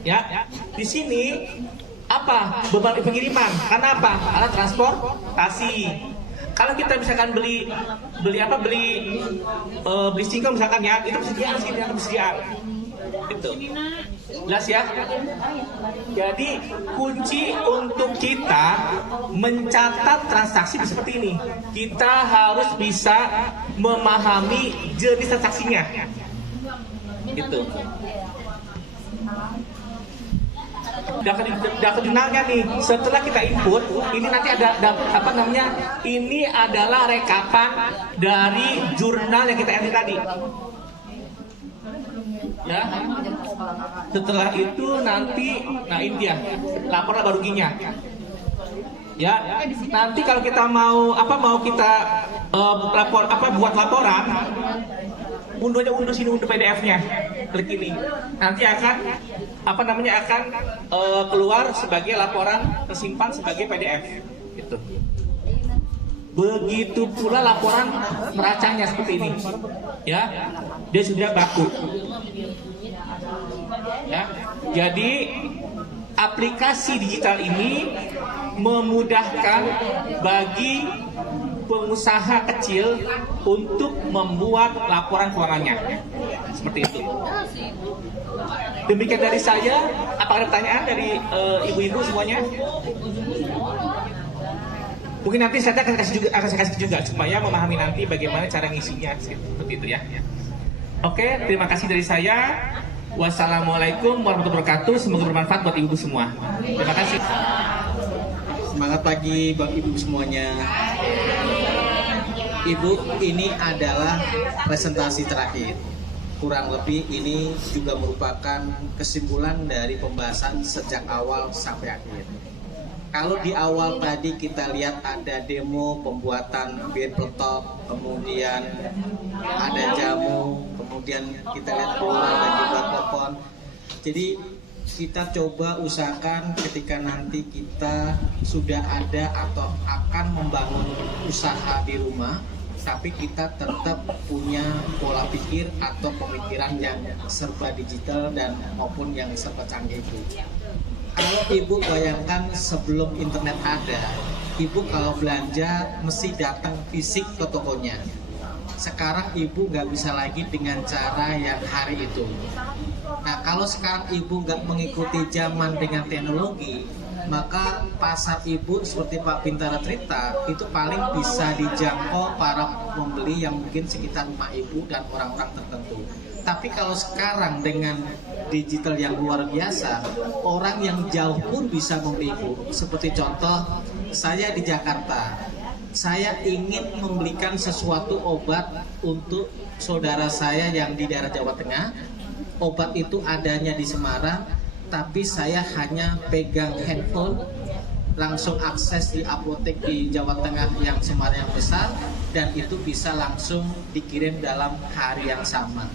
Ya. Di sini apa? Beban pengiriman. Karena apa? Karena transportasi. Kalau kita misalkan beli singkong misalkan ya, itu persediaan. Itu. Jelas ya? Jadi kunci untuk kita mencatat transaksi seperti ini. Kita harus bisa memahami jenis transaksinya. Itu. Data jurnalnya nih, setelah kita input, ini nanti ada apa namanya? Ini adalah rekapan dari jurnal yang kita edit tadi. Ya. Setelah itu nanti, nah ini dia, laporan laba ruginya. Ya. Nanti kalau kita mau kita buat laporan, unduh sini unduh PDF-nya. Klik ini. Nanti akan keluar sebagai laporan tersimpan sebagai PDF. Gitu. Begitu pula laporan neracanya seperti ini. Ya. Dia sudah baku. Ya. Jadi aplikasi digital ini memudahkan bagi pengusaha kecil untuk membuat laporan keuangannya. Seperti itu. Demikian dari saya. Apakah ada pertanyaan dari ibu-ibu semuanya? Mungkin nanti saya akan kasih juga supaya memahami nanti bagaimana cara ngisinya seperti itu ya. Oke, terima kasih dari saya. Wassalamualaikum warahmatullahi wabarakatuh. Semoga bermanfaat buat ibu semua. Terima kasih. Semangat pagi Bapak Ibu semuanya. Ibu, ini adalah presentasi terakhir. Kurang lebih ini juga merupakan kesimpulan dari pembahasan sejak awal sampai akhir. Kalau di awal tadi kita lihat ada demo pembuatan bir peletok, kemudian ada jamu, kemudian kita lihat bola dan juga telepon. Jadi kita coba usahakan ketika nanti kita sudah ada atau akan membangun usaha di rumah, tapi kita tetap punya pola pikir atau pemikiran yang serba digital dan maupun yang serba canggih itu. Kalau ibu bayangkan sebelum internet ada, ibu kalau belanja mesti datang fisik ke tokonya. Sekarang ibu nggak bisa lagi dengan cara yang hari itu. Nah, kalau sekarang ibu nggak mengikuti zaman dengan teknologi, maka pasar ibu seperti Pak Bintara cerita itu paling bisa dijangkau para pembeli yang mungkin sekitar rumah ibu dan orang-orang tertentu. Tapi kalau sekarang dengan digital yang luar biasa, orang yang jauh pun bisa membeli ibu. Seperti contoh, saya di Jakarta, saya ingin membelikan sesuatu obat untuk saudara saya yang di daerah Jawa Tengah. Obat itu adanya di Semarang, tapi saya hanya pegang handphone, langsung akses di apotek di Jawa Tengah yang Semarang yang besar, dan itu bisa langsung dikirim dalam hari yang sama.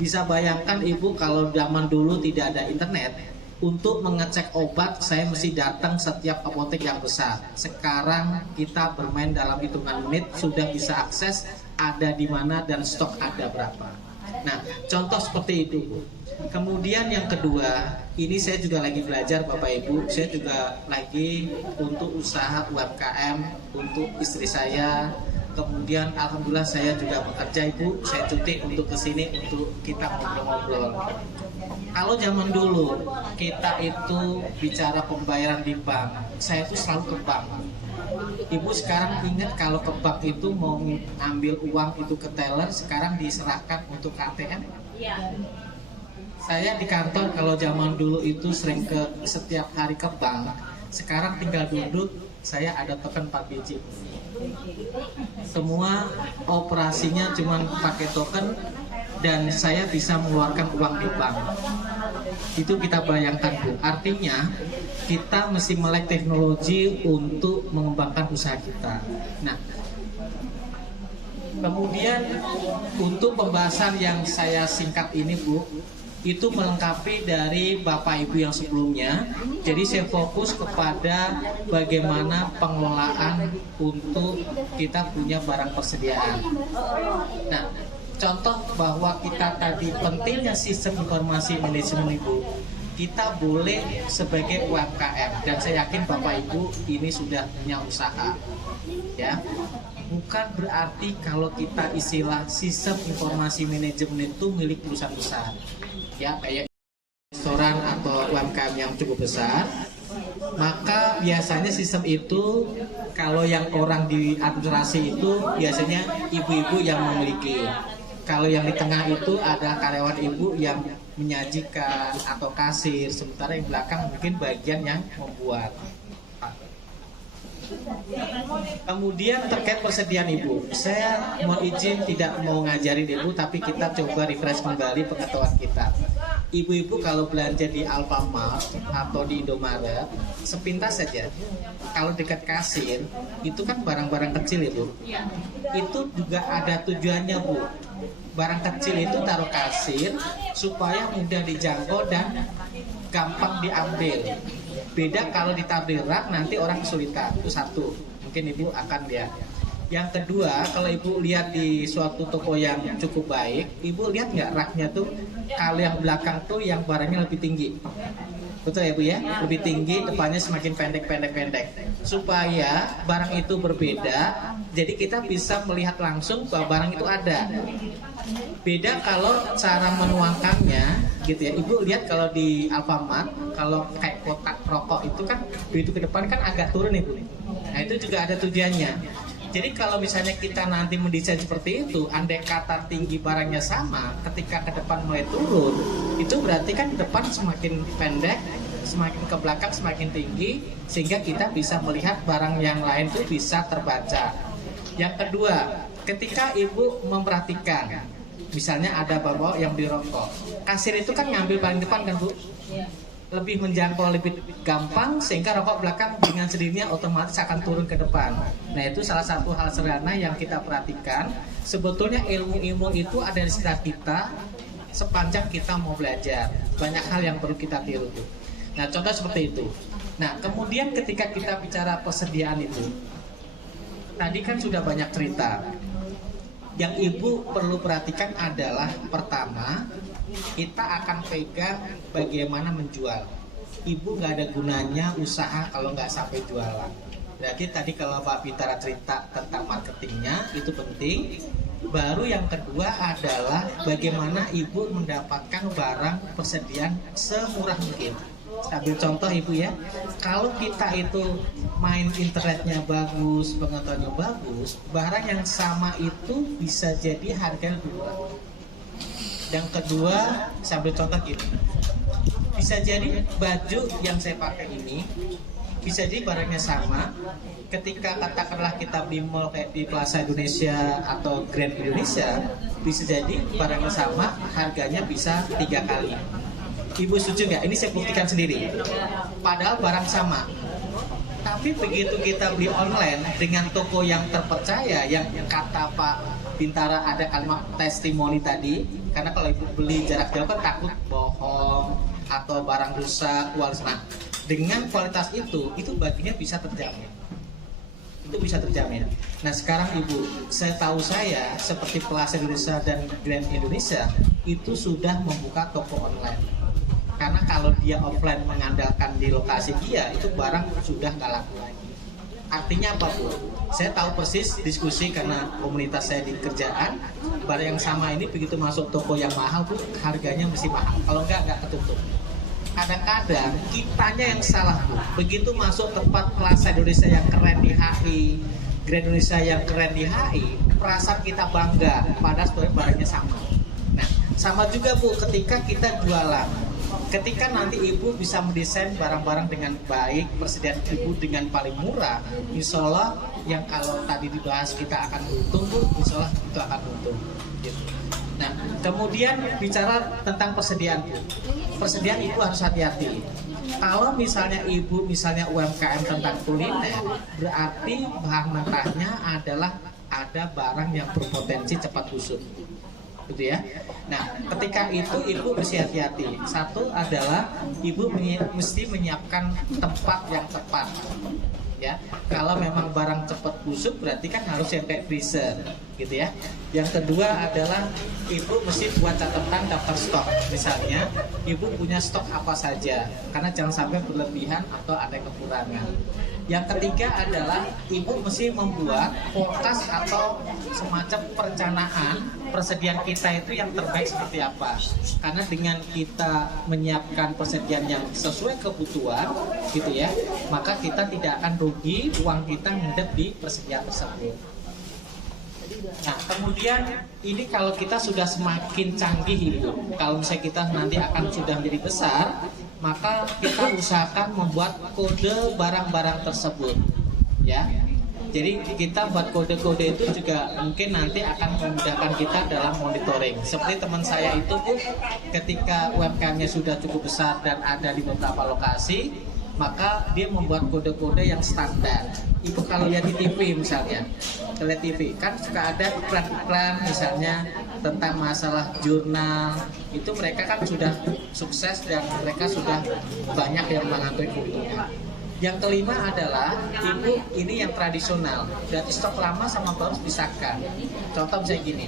Bisa bayangkan ibu kalau zaman dulu tidak ada internet, untuk mengecek obat saya mesti datang setiap apotek yang besar. Sekarang kita bermain dalam hitungan menit, sudah bisa akses ada di mana dan stok ada berapa. Nah, contoh seperti itu, Bu. Kemudian yang kedua, ini saya juga lagi belajar Bapak Ibu, saya juga lagi untuk usaha UMKM untuk istri saya. Kemudian alhamdulillah saya juga bekerja Ibu, saya cuti untuk kesini untuk kita ngobrol-ngobrol. Kalau zaman dulu kita itu bicara pembayaran di bank, saya itu selalu ke bank. Ibu sekarang ingat kalau ke bank itu mau ambil uang itu ke teller, sekarang diserahkan untuk ATM. Iya. Saya di kantor kalau zaman dulu itu sering ke setiap hari ke bank, sekarang tinggal duduk, saya ada token 4 biji. Semua operasinya cuma pakai token dan saya bisa mengeluarkan uang di bank. Itu kita bayangkan Bu, artinya kita mesti melek teknologi untuk mengembangkan usaha kita. Nah, Kemudian untuk pembahasan yang saya singkat ini Bu, itu melengkapi dari Bapak Ibu yang sebelumnya. Jadi saya fokus kepada bagaimana pengelolaan untuk kita punya barang persediaan. Nah, contoh bahwa kita tadi pentingnya sistem informasi manajemen Ibu, kita boleh sebagai UMKM, dan saya yakin Bapak Ibu ini sudah punya usaha, ya. Bukan berarti kalau kita istilah sistem informasi manajemen itu milik perusahaan besar, ya, kayak restoran atau UMKM yang cukup besar. Maka biasanya sistem itu kalau yang orang di administrasi itu biasanya ibu-ibu yang memiliki. Kalau yang di tengah itu ada karyawan ibu yang menyajikan atau kasir, sementara yang belakang mungkin bagian yang membuat. Kemudian terkait persediaan Ibu, saya mohon izin tidak mau ngajarin Ibu, tapi kita coba refresh kembali pengetahuan kita. Ibu-ibu kalau belanja di Alfamart atau di Indomaret, sepintas saja, kalau dekat kasir, itu kan barang-barang kecil Ibu. Itu juga ada tujuannya Bu. Barang kecil itu taruh kasir supaya mudah dijangkau dan gampang diambil. Beda kalau ditaruh rak, nanti orang kesulitan. Itu satu, mungkin Ibu akan lihat. Yang kedua, kalau Ibu lihat di suatu toko yang cukup baik, Ibu lihat nggak raknya tuh, kalau yang belakang tuh yang barangnya lebih tinggi. Betul ya Bu ya? Lebih tinggi, depannya semakin pendek. Supaya barang itu berbeda, jadi kita bisa melihat langsung bahwa barang itu ada. Beda kalau cara menuangkannya gitu ya. Ibu lihat kalau di Alfamart, kalau kayak kotak rokok itu kan begitu ke depan kan agak turun Ibu. Nah itu juga ada tujuannya. Jadi kalau misalnya kita nanti mendesain seperti itu, andai kata tinggi barangnya sama, ketika ke depan mulai turun, itu berarti kan ke depan semakin pendek, semakin ke belakang semakin tinggi, sehingga kita bisa melihat barang yang lain itu bisa terbaca. Yang kedua, ketika Ibu memperhatikan, misalnya ada bapak yang beli rokok, kasir itu kan ngambil paling depan kan Bu? Lebih menjangkau, lebih gampang, sehingga rokok belakang dengan sendirinya otomatis akan turun ke depan. Nah itu salah satu hal sederhana yang kita perhatikan. Sebetulnya ilmu-ilmu itu ada di sekitar kita sepanjang kita mau belajar. Banyak hal yang perlu kita tiru. Nah contoh seperti itu. Nah kemudian ketika kita bicara persediaan itu, tadi kan sudah banyak cerita. Yang Ibu perlu perhatikan adalah pertama, kita akan pegang bagaimana menjual. Ibu nggak ada gunanya usaha kalau nggak sampai jualan. Berarti tadi kalau Pak Bintara cerita tentang marketingnya itu penting. Baru yang kedua adalah bagaimana Ibu mendapatkan barang persediaan semurah mungkin. Ambil contoh Ibu ya, kalau kita itu main internetnya bagus, pengetahuannya bagus, barang yang sama itu bisa jadi harganya lebih murah. Yang kedua, sambil contoh gini, bisa jadi baju yang saya pakai ini bisa jadi barangnya sama. Ketika katakanlah kita beli mall kayak di Plaza Indonesia atau Grand Indonesia, bisa jadi barangnya sama, harganya bisa 3 kali. Ibu setuju nggak? Ini saya buktikan sendiri. Padahal barang sama. Tapi begitu kita beli online dengan toko yang terpercaya, yang kata Pak Bintara ada kalimat testimoni tadi, karena kalau Ibu beli jarak jauh kan takut bohong atau barang rusak, kualitas. Nah, dengan kualitas itu baginya bisa terjamin. Itu bisa terjamin. Nah sekarang Ibu, saya seperti Plaza Indonesia dan Grand Indonesia itu sudah membuka toko online. Karena kalau dia offline mengandalkan di lokasi dia, itu barang sudah nggak laku lagi. Artinya apa Bu? Saya tahu persis diskusi karena komunitas saya di kerjaan, barang yang sama ini begitu masuk toko yang mahal Bu, harganya mesti mahal. Kalau nggak ketutup. Kadang-kadang kitanya yang salah Bu. Begitu masuk tempat Plaza Indonesia yang keren di HI, Grand Indonesia yang keren di HI, perasaan kita bangga, padahal sebenarnya barangnya sama. Nah, sama juga Bu ketika kita jualan. Ketika nanti Ibu bisa mendesain barang-barang dengan baik, persediaan Ibu dengan paling murah, insya Allah yang kalau tadi dibahas kita akan untung Bu, insya Allah itu akan untung. Gitu. Nah, kemudian bicara tentang persediaan Bu. Persediaan Ibu harus hati-hati. Kalau misalnya Ibu misalnya UMKM tentang kuliner, berarti bahan mentahnya adalah ada barang yang berpotensi cepat busuk, gitu ya. Nah, ketika itu ibu mesti hati-hati. Satu adalah ibu mesti menyiapkan tempat yang tepat. Ya, kalau memang barang cepat busuk berarti kan harus yang kayak freezer, gitu ya. Yang kedua adalah ibu mesti buat catatan daftar stok. Misalnya, ibu punya stok apa saja, karena jangan sampai berlebihan atau ada kekurangan. Yang ketiga adalah ibu mesti membuat forecast atau semacam perencanaan persediaan kita itu yang terbaik seperti apa. Karena dengan kita menyiapkan persediaan yang sesuai kebutuhan, gitu ya, maka kita tidak akan rugi, uang kita ngendep di persediaan tersebut. Nah, kemudian ini kalau kita sudah semakin canggih ibu, kalau misalnya kita nanti akan sudah menjadi besar, maka kita usahakan membuat kode barang-barang tersebut, ya. Jadi kita buat kode-kode itu juga mungkin nanti akan memudahkan kita dalam monitoring. Seperti teman saya itu Bu, ketika UMKM-nya sudah cukup besar dan ada di beberapa lokasi, maka dia membuat kode-kode yang standar. Ibu kalau lihat di TV misalnya, lihat TV kan suka ada iklan-iklan misalnya tentang masalah jurnal, itu mereka kan sudah sukses dan mereka sudah banyak yang mengambil keuntungan. Yang kelima adalah ibu ini yang tradisional, berarti stok lama sama baru dipisahkan. Contoh misalnya gini,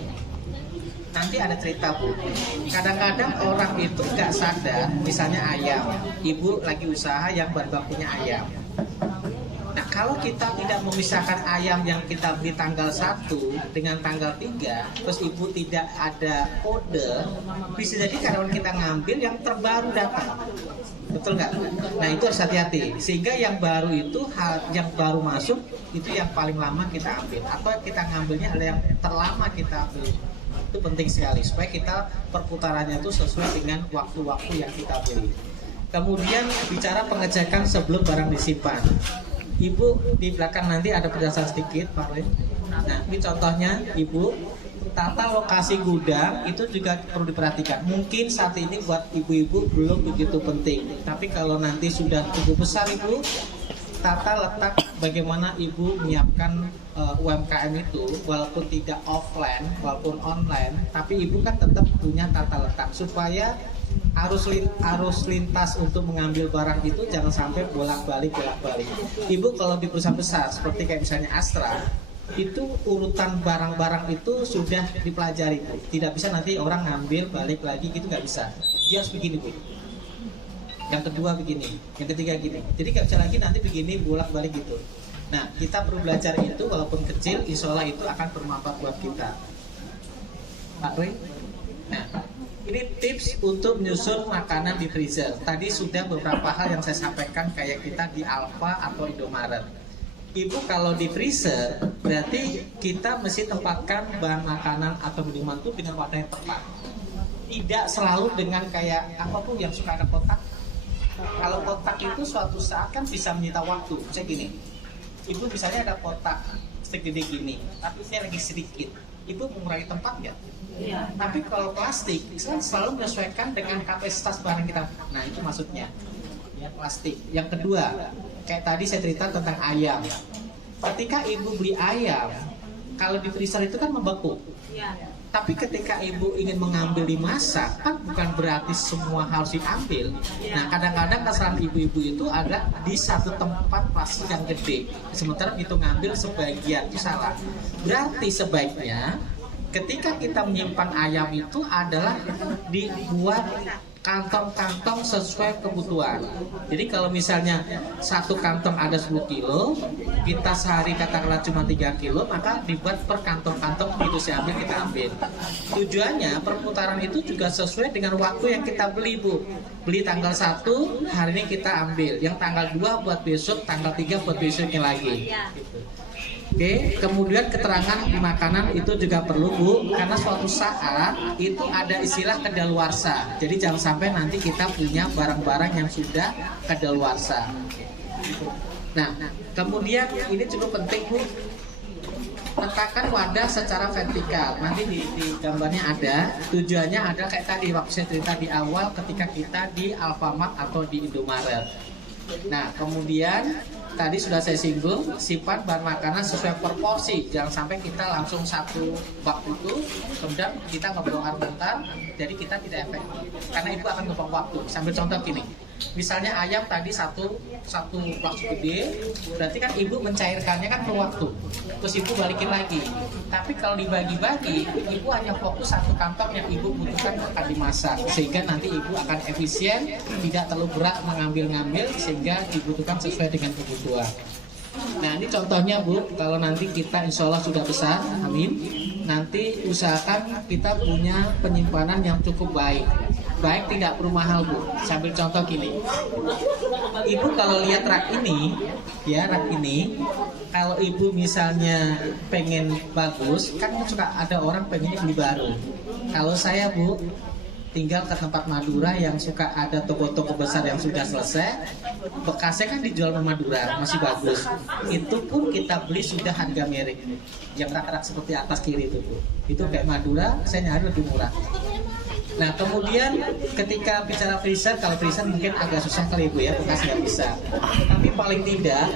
nanti ada cerita Bu, kadang-kadang orang itu nggak sadar, misalnya ayam, ibu lagi usaha yang bahan bakunya ayam. Nah, kalau kita tidak memisahkan ayam yang kita beli tanggal 1 dengan tanggal 3, terus ibu tidak ada kode, bisa jadi karyawan kita ngambil yang terbaru datang. Betul nggak? Nah, itu harus hati-hati. Sehingga yang baru itu, yang baru masuk, itu yang paling lama kita ambil. Atau kita ngambilnya adalah yang terlama kita ambil. Itu penting sekali, supaya kita perputarannya itu sesuai dengan waktu-waktu yang kita beli. Kemudian bicara pengecekan sebelum barang disimpan. Ibu di belakang nanti ada penjelasan sedikit Pak Lim. Nah, ini contohnya Ibu, tata lokasi gudang itu juga perlu diperhatikan. Mungkin saat ini buat ibu-ibu belum begitu penting, tapi kalau nanti sudah cukup besar Ibu, tata letak bagaimana Ibu menyiapkan UMKM itu, walaupun tidak offline, walaupun online, tapi Ibu kan tetap punya tata letak supaya arus lintas untuk mengambil barang itu jangan sampai bolak-balik. Ibu kalau di perusahaan besar seperti kayak misalnya Astra, itu urutan barang-barang itu sudah dipelajari Bu. Tidak bisa nanti orang ngambil balik lagi gitu, nggak bisa. Dia harus begini Bu. Yang kedua begini, yang ketiga gini. Jadi nggak bisa lagi nanti begini bolak-balik gitu. Nah, kita perlu belajar itu walaupun kecil, insya Allah itu akan bermanfaat buat kita. Pak Roy? Nah, ini tips untuk menyusun makanan di freezer. Tadi sudah beberapa hal yang saya sampaikan kayak kita di Alfa atau Indomaret. Ibu kalau di freezer berarti kita mesti tempatkan bahan makanan atau minuman itu dengan wadah yang tepat. Tidak selalu dengan kayak apapun yang suka ada kotak. Kalau kotak itu suatu saat kan bisa menyita waktu. Misalnya gini, Ibu misalnya ada kotak segede gini, tapi saya lagi sedikit. Ibu mengurangi tempat nggak? Iya. Tapi kalau plastik, kan selalu menyesuaikan dengan kapasitas barang kita. Nah, itu maksudnya. Ya, plastik. Yang kedua, kayak tadi saya cerita tentang ayam. Ketika ibu beli ayam, kalau di freezer itu kan membeku. Ya. Tapi ketika ibu ingin mengambil dimasak, kan bukan berarti semua harus diambil. Nah, kadang-kadang kesalahan ibu-ibu itu ada di satu tempat plastik yang gede. Sementara itu ngambil sebagian, itu salah. Berarti sebaiknya ketika kita menyimpan ayam itu adalah dibuat kantong-kantong sesuai kebutuhan. Jadi kalau misalnya satu kantong ada 10 kilo, kita sehari katakanlah cuma 3 kilo, maka dibuat per kantong-kantong itu saya ambil, kita ambil. Tujuannya perputaran itu juga sesuai dengan waktu yang kita beli Bu. Beli tanggal 1, hari ini kita ambil. Yang tanggal 2 buat besok, tanggal 3 buat besoknya lagi. Oke, kemudian keterangan di makanan itu juga perlu Bu, karena suatu saat itu ada istilah kedaluarsa. Jadi jangan sampai nanti kita punya barang-barang yang sudah kedaluarsa. Nah, kemudian ini cukup penting Bu, letakkan wadah secara vertikal. Nanti di gambarnya ada. Tujuannya ada kayak tadi waktu saya cerita di awal ketika kita di Alfamart atau di Indomaret. Nah, kemudian tadi sudah saya singgung, simpan bahan makanan sesuai proporsi. Jangan sampai kita langsung satu bak itu, kemudian kita ngebongkar bentar, jadi kita tidak efektif. Karena itu akan ngebuang waktu. Sambil contoh gini, misalnya ayam tadi satu bak gede, berarti kan ibu mencairkannya kan perlu waktu. Terus ibu balikin lagi. Tapi kalau dibagi-bagi, ibu hanya fokus satu kantong yang ibu butuhkan akan dimasak. Sehingga nanti ibu akan efisien, tidak terlalu berat mengambil-ngambil, sehingga dibutuhkan sesuai dengan kebutuhan. Nah ini contohnya Bu, kalau nanti kita insya Allah sudah besar, amin. Nanti usahakan kita punya penyimpanan yang cukup baik. Baik tidak perlu mahal Bu. Sambil contoh gini, ibu kalau lihat rak ini, ya rak ini, kalau ibu misalnya pengen bagus, kan suka ada orang pengen beli baru. Kalau saya Bu, tinggal ke tempat Madura yang suka ada toko-toko besar yang sudah selesai, bekasnya kan dijual di Madura, masih bagus. Itu pun kita beli sudah harga merek, yang rak-rak seperti atas kiri itu Bu. Itu kayak Madura, saya nyari lebih murah. Nah kemudian ketika bicara freezer, kalau freezer mungkin agak susah kali Ibu ya, bekas nggak bisa. Tapi paling tidak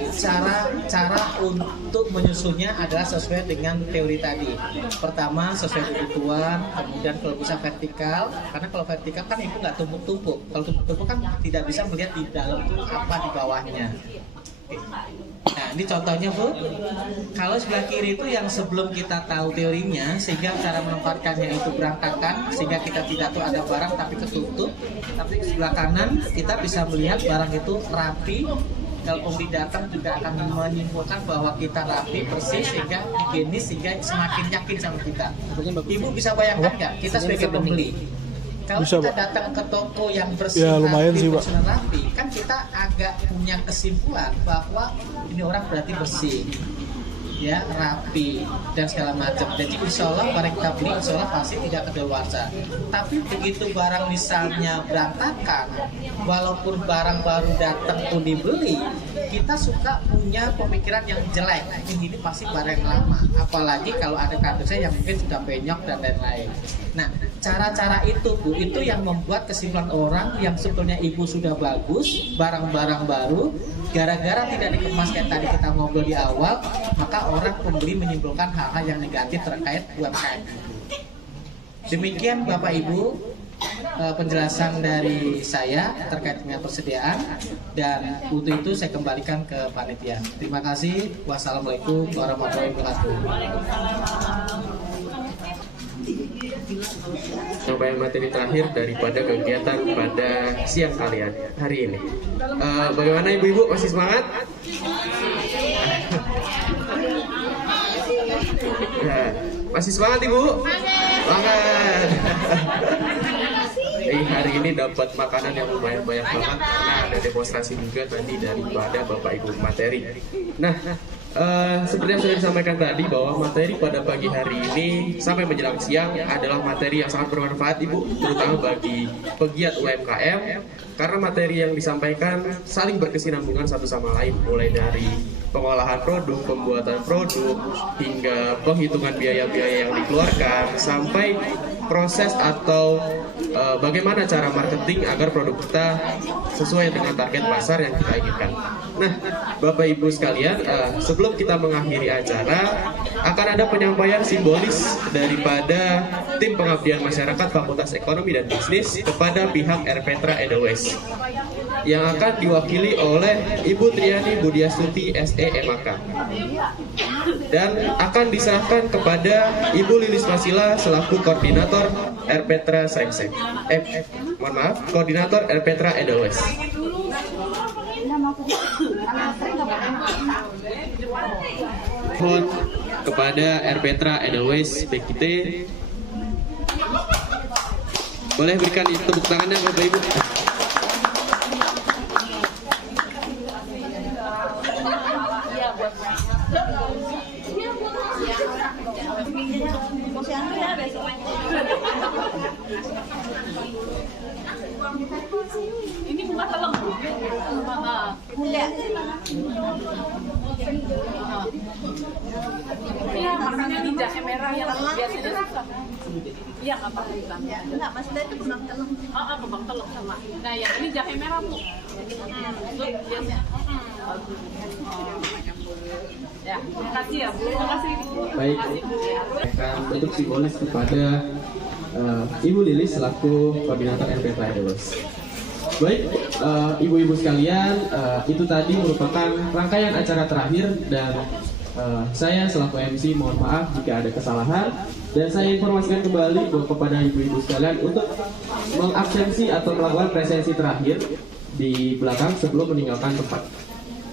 cara untuk menyusunnya adalah sesuai dengan teori tadi. Pertama sesuai kebutuhan, kemudian kalau bisa vertikal, karena kalau vertikal kan Ibu nggak tumpuk-tumpuk. Kalau tumpuk-tumpuk kan tidak bisa melihat di dalam itu apa di bawahnya. Nah ini contohnya Bu, kalau sebelah kiri itu yang sebelum kita tahu teorinya, sehingga cara menempatkannya itu berantakan, sehingga kita tidak tahu ada barang tapi ketutup. Tapi sebelah kanan kita bisa melihat barang itu rapi. Kalau pembeli datang juga akan menyimpulkan bahwa kita rapi, bersih, sehingga higienis, sehingga semakin yakin sama kita. Ibu bisa bayangkan nggak, kita sebagai pembeli, kalau bisa, kita Pak. datang ke toko yang bersih, Ya, lumayan sih, Pak. rapi, kan kita agak punya kesimpulan bahwa ini orang berarti bersih, ya rapi dan segala macam. Jadi insya Allah barang kita beli, insya Allah pasti tidak kedaluarsa. Tapi begitu barang misalnya berantakan, walaupun barang baru datang pun dibeli, kita suka punya pemikiran yang jelek. Ini pasti barang yang lama. Apalagi kalau ada kardusnya yang mungkin sudah penyok dan lain-lain. Nah, cara-cara itu Bu, itu yang membuat kesimpulan orang yang sebetulnya ibu sudah bagus, barang-barang baru, gara-gara tidak dikemas kayak tadi kita ngobrol di awal, maka orang pembeli menyimpulkan hal-hal yang negatif terkait UMKM. Demikian Bapak Ibu penjelasan dari saya terkait dengan persediaan, dan untuk itu saya kembalikan ke panitia. Terima kasih. Wassalamualaikum warahmatullahi wabarakatuh. Sampai materi terakhir daripada kegiatan pada siang kalian hari ini. Bagaimana ibu-ibu, masih semangat? Ya, masih semangat ibu? Semangat. Hari ini dapat makanan yang lumayan banyak banget karena ada demonstrasi juga tadi daripada Bapak Ibu materi. Nah, seperti yang sudah disampaikan tadi bahwa materi pada pagi hari ini sampai menjelang siang adalah materi yang sangat bermanfaat Ibu, terutama bagi pegiat UMKM, karena materi yang disampaikan saling berkesinambungan satu sama lain, mulai dari pengolahan produk, pembuatan produk, hingga penghitungan biaya-biaya yang dikeluarkan, sampai proses atau bagaimana cara marketing agar produk kita sesuai dengan target pasar yang kita inginkan. Nah, Bapak Ibu sekalian, sebelum kita mengakhiri acara, akan ada penyampaian simbolis daripada tim pengabdian masyarakat Fakultas Ekonomi dan Bisnis kepada pihak RPTRA Edelweiss, yang akan diwakili oleh Ibu Triani Budiastuti SE MAK, dan akan diserahkan kepada Ibu Lilis Masila selaku koordinator RPTRA Srengseng. Koordinator RPTRA Edelweiss. Mohon kepada RPTRA Edelweiss PKT, boleh berikan tepuk tangannya Bapak Ibu. Ini bunga teleng. Muda. Ya, makannya di jahe merah yang biasanya susah. Iya, nggak apa-apa. Ya, enggak, maksudnya itu kembang telur. Kembang telur sama. Nah, yang ini jahe merah, Bu. Biasanya. Ya, terima kasih ya, Bu. Terima kasih. Baik, akan bentuk simbolis kepada Ibu Lilis selaku koordinator NPT Idols. Baik, ibu-ibu sekalian, itu tadi merupakan rangkaian acara terakhir dan saya selaku MC mohon maaf jika ada kesalahan dan saya informasikan kembali kepada ibu-ibu sekalian untuk mengabsensi atau melakukan presensi terakhir di belakang sebelum meninggalkan tempat.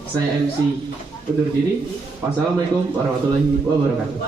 Saya MC undur diri. Wassalamualaikum warahmatullahi wabarakatuh.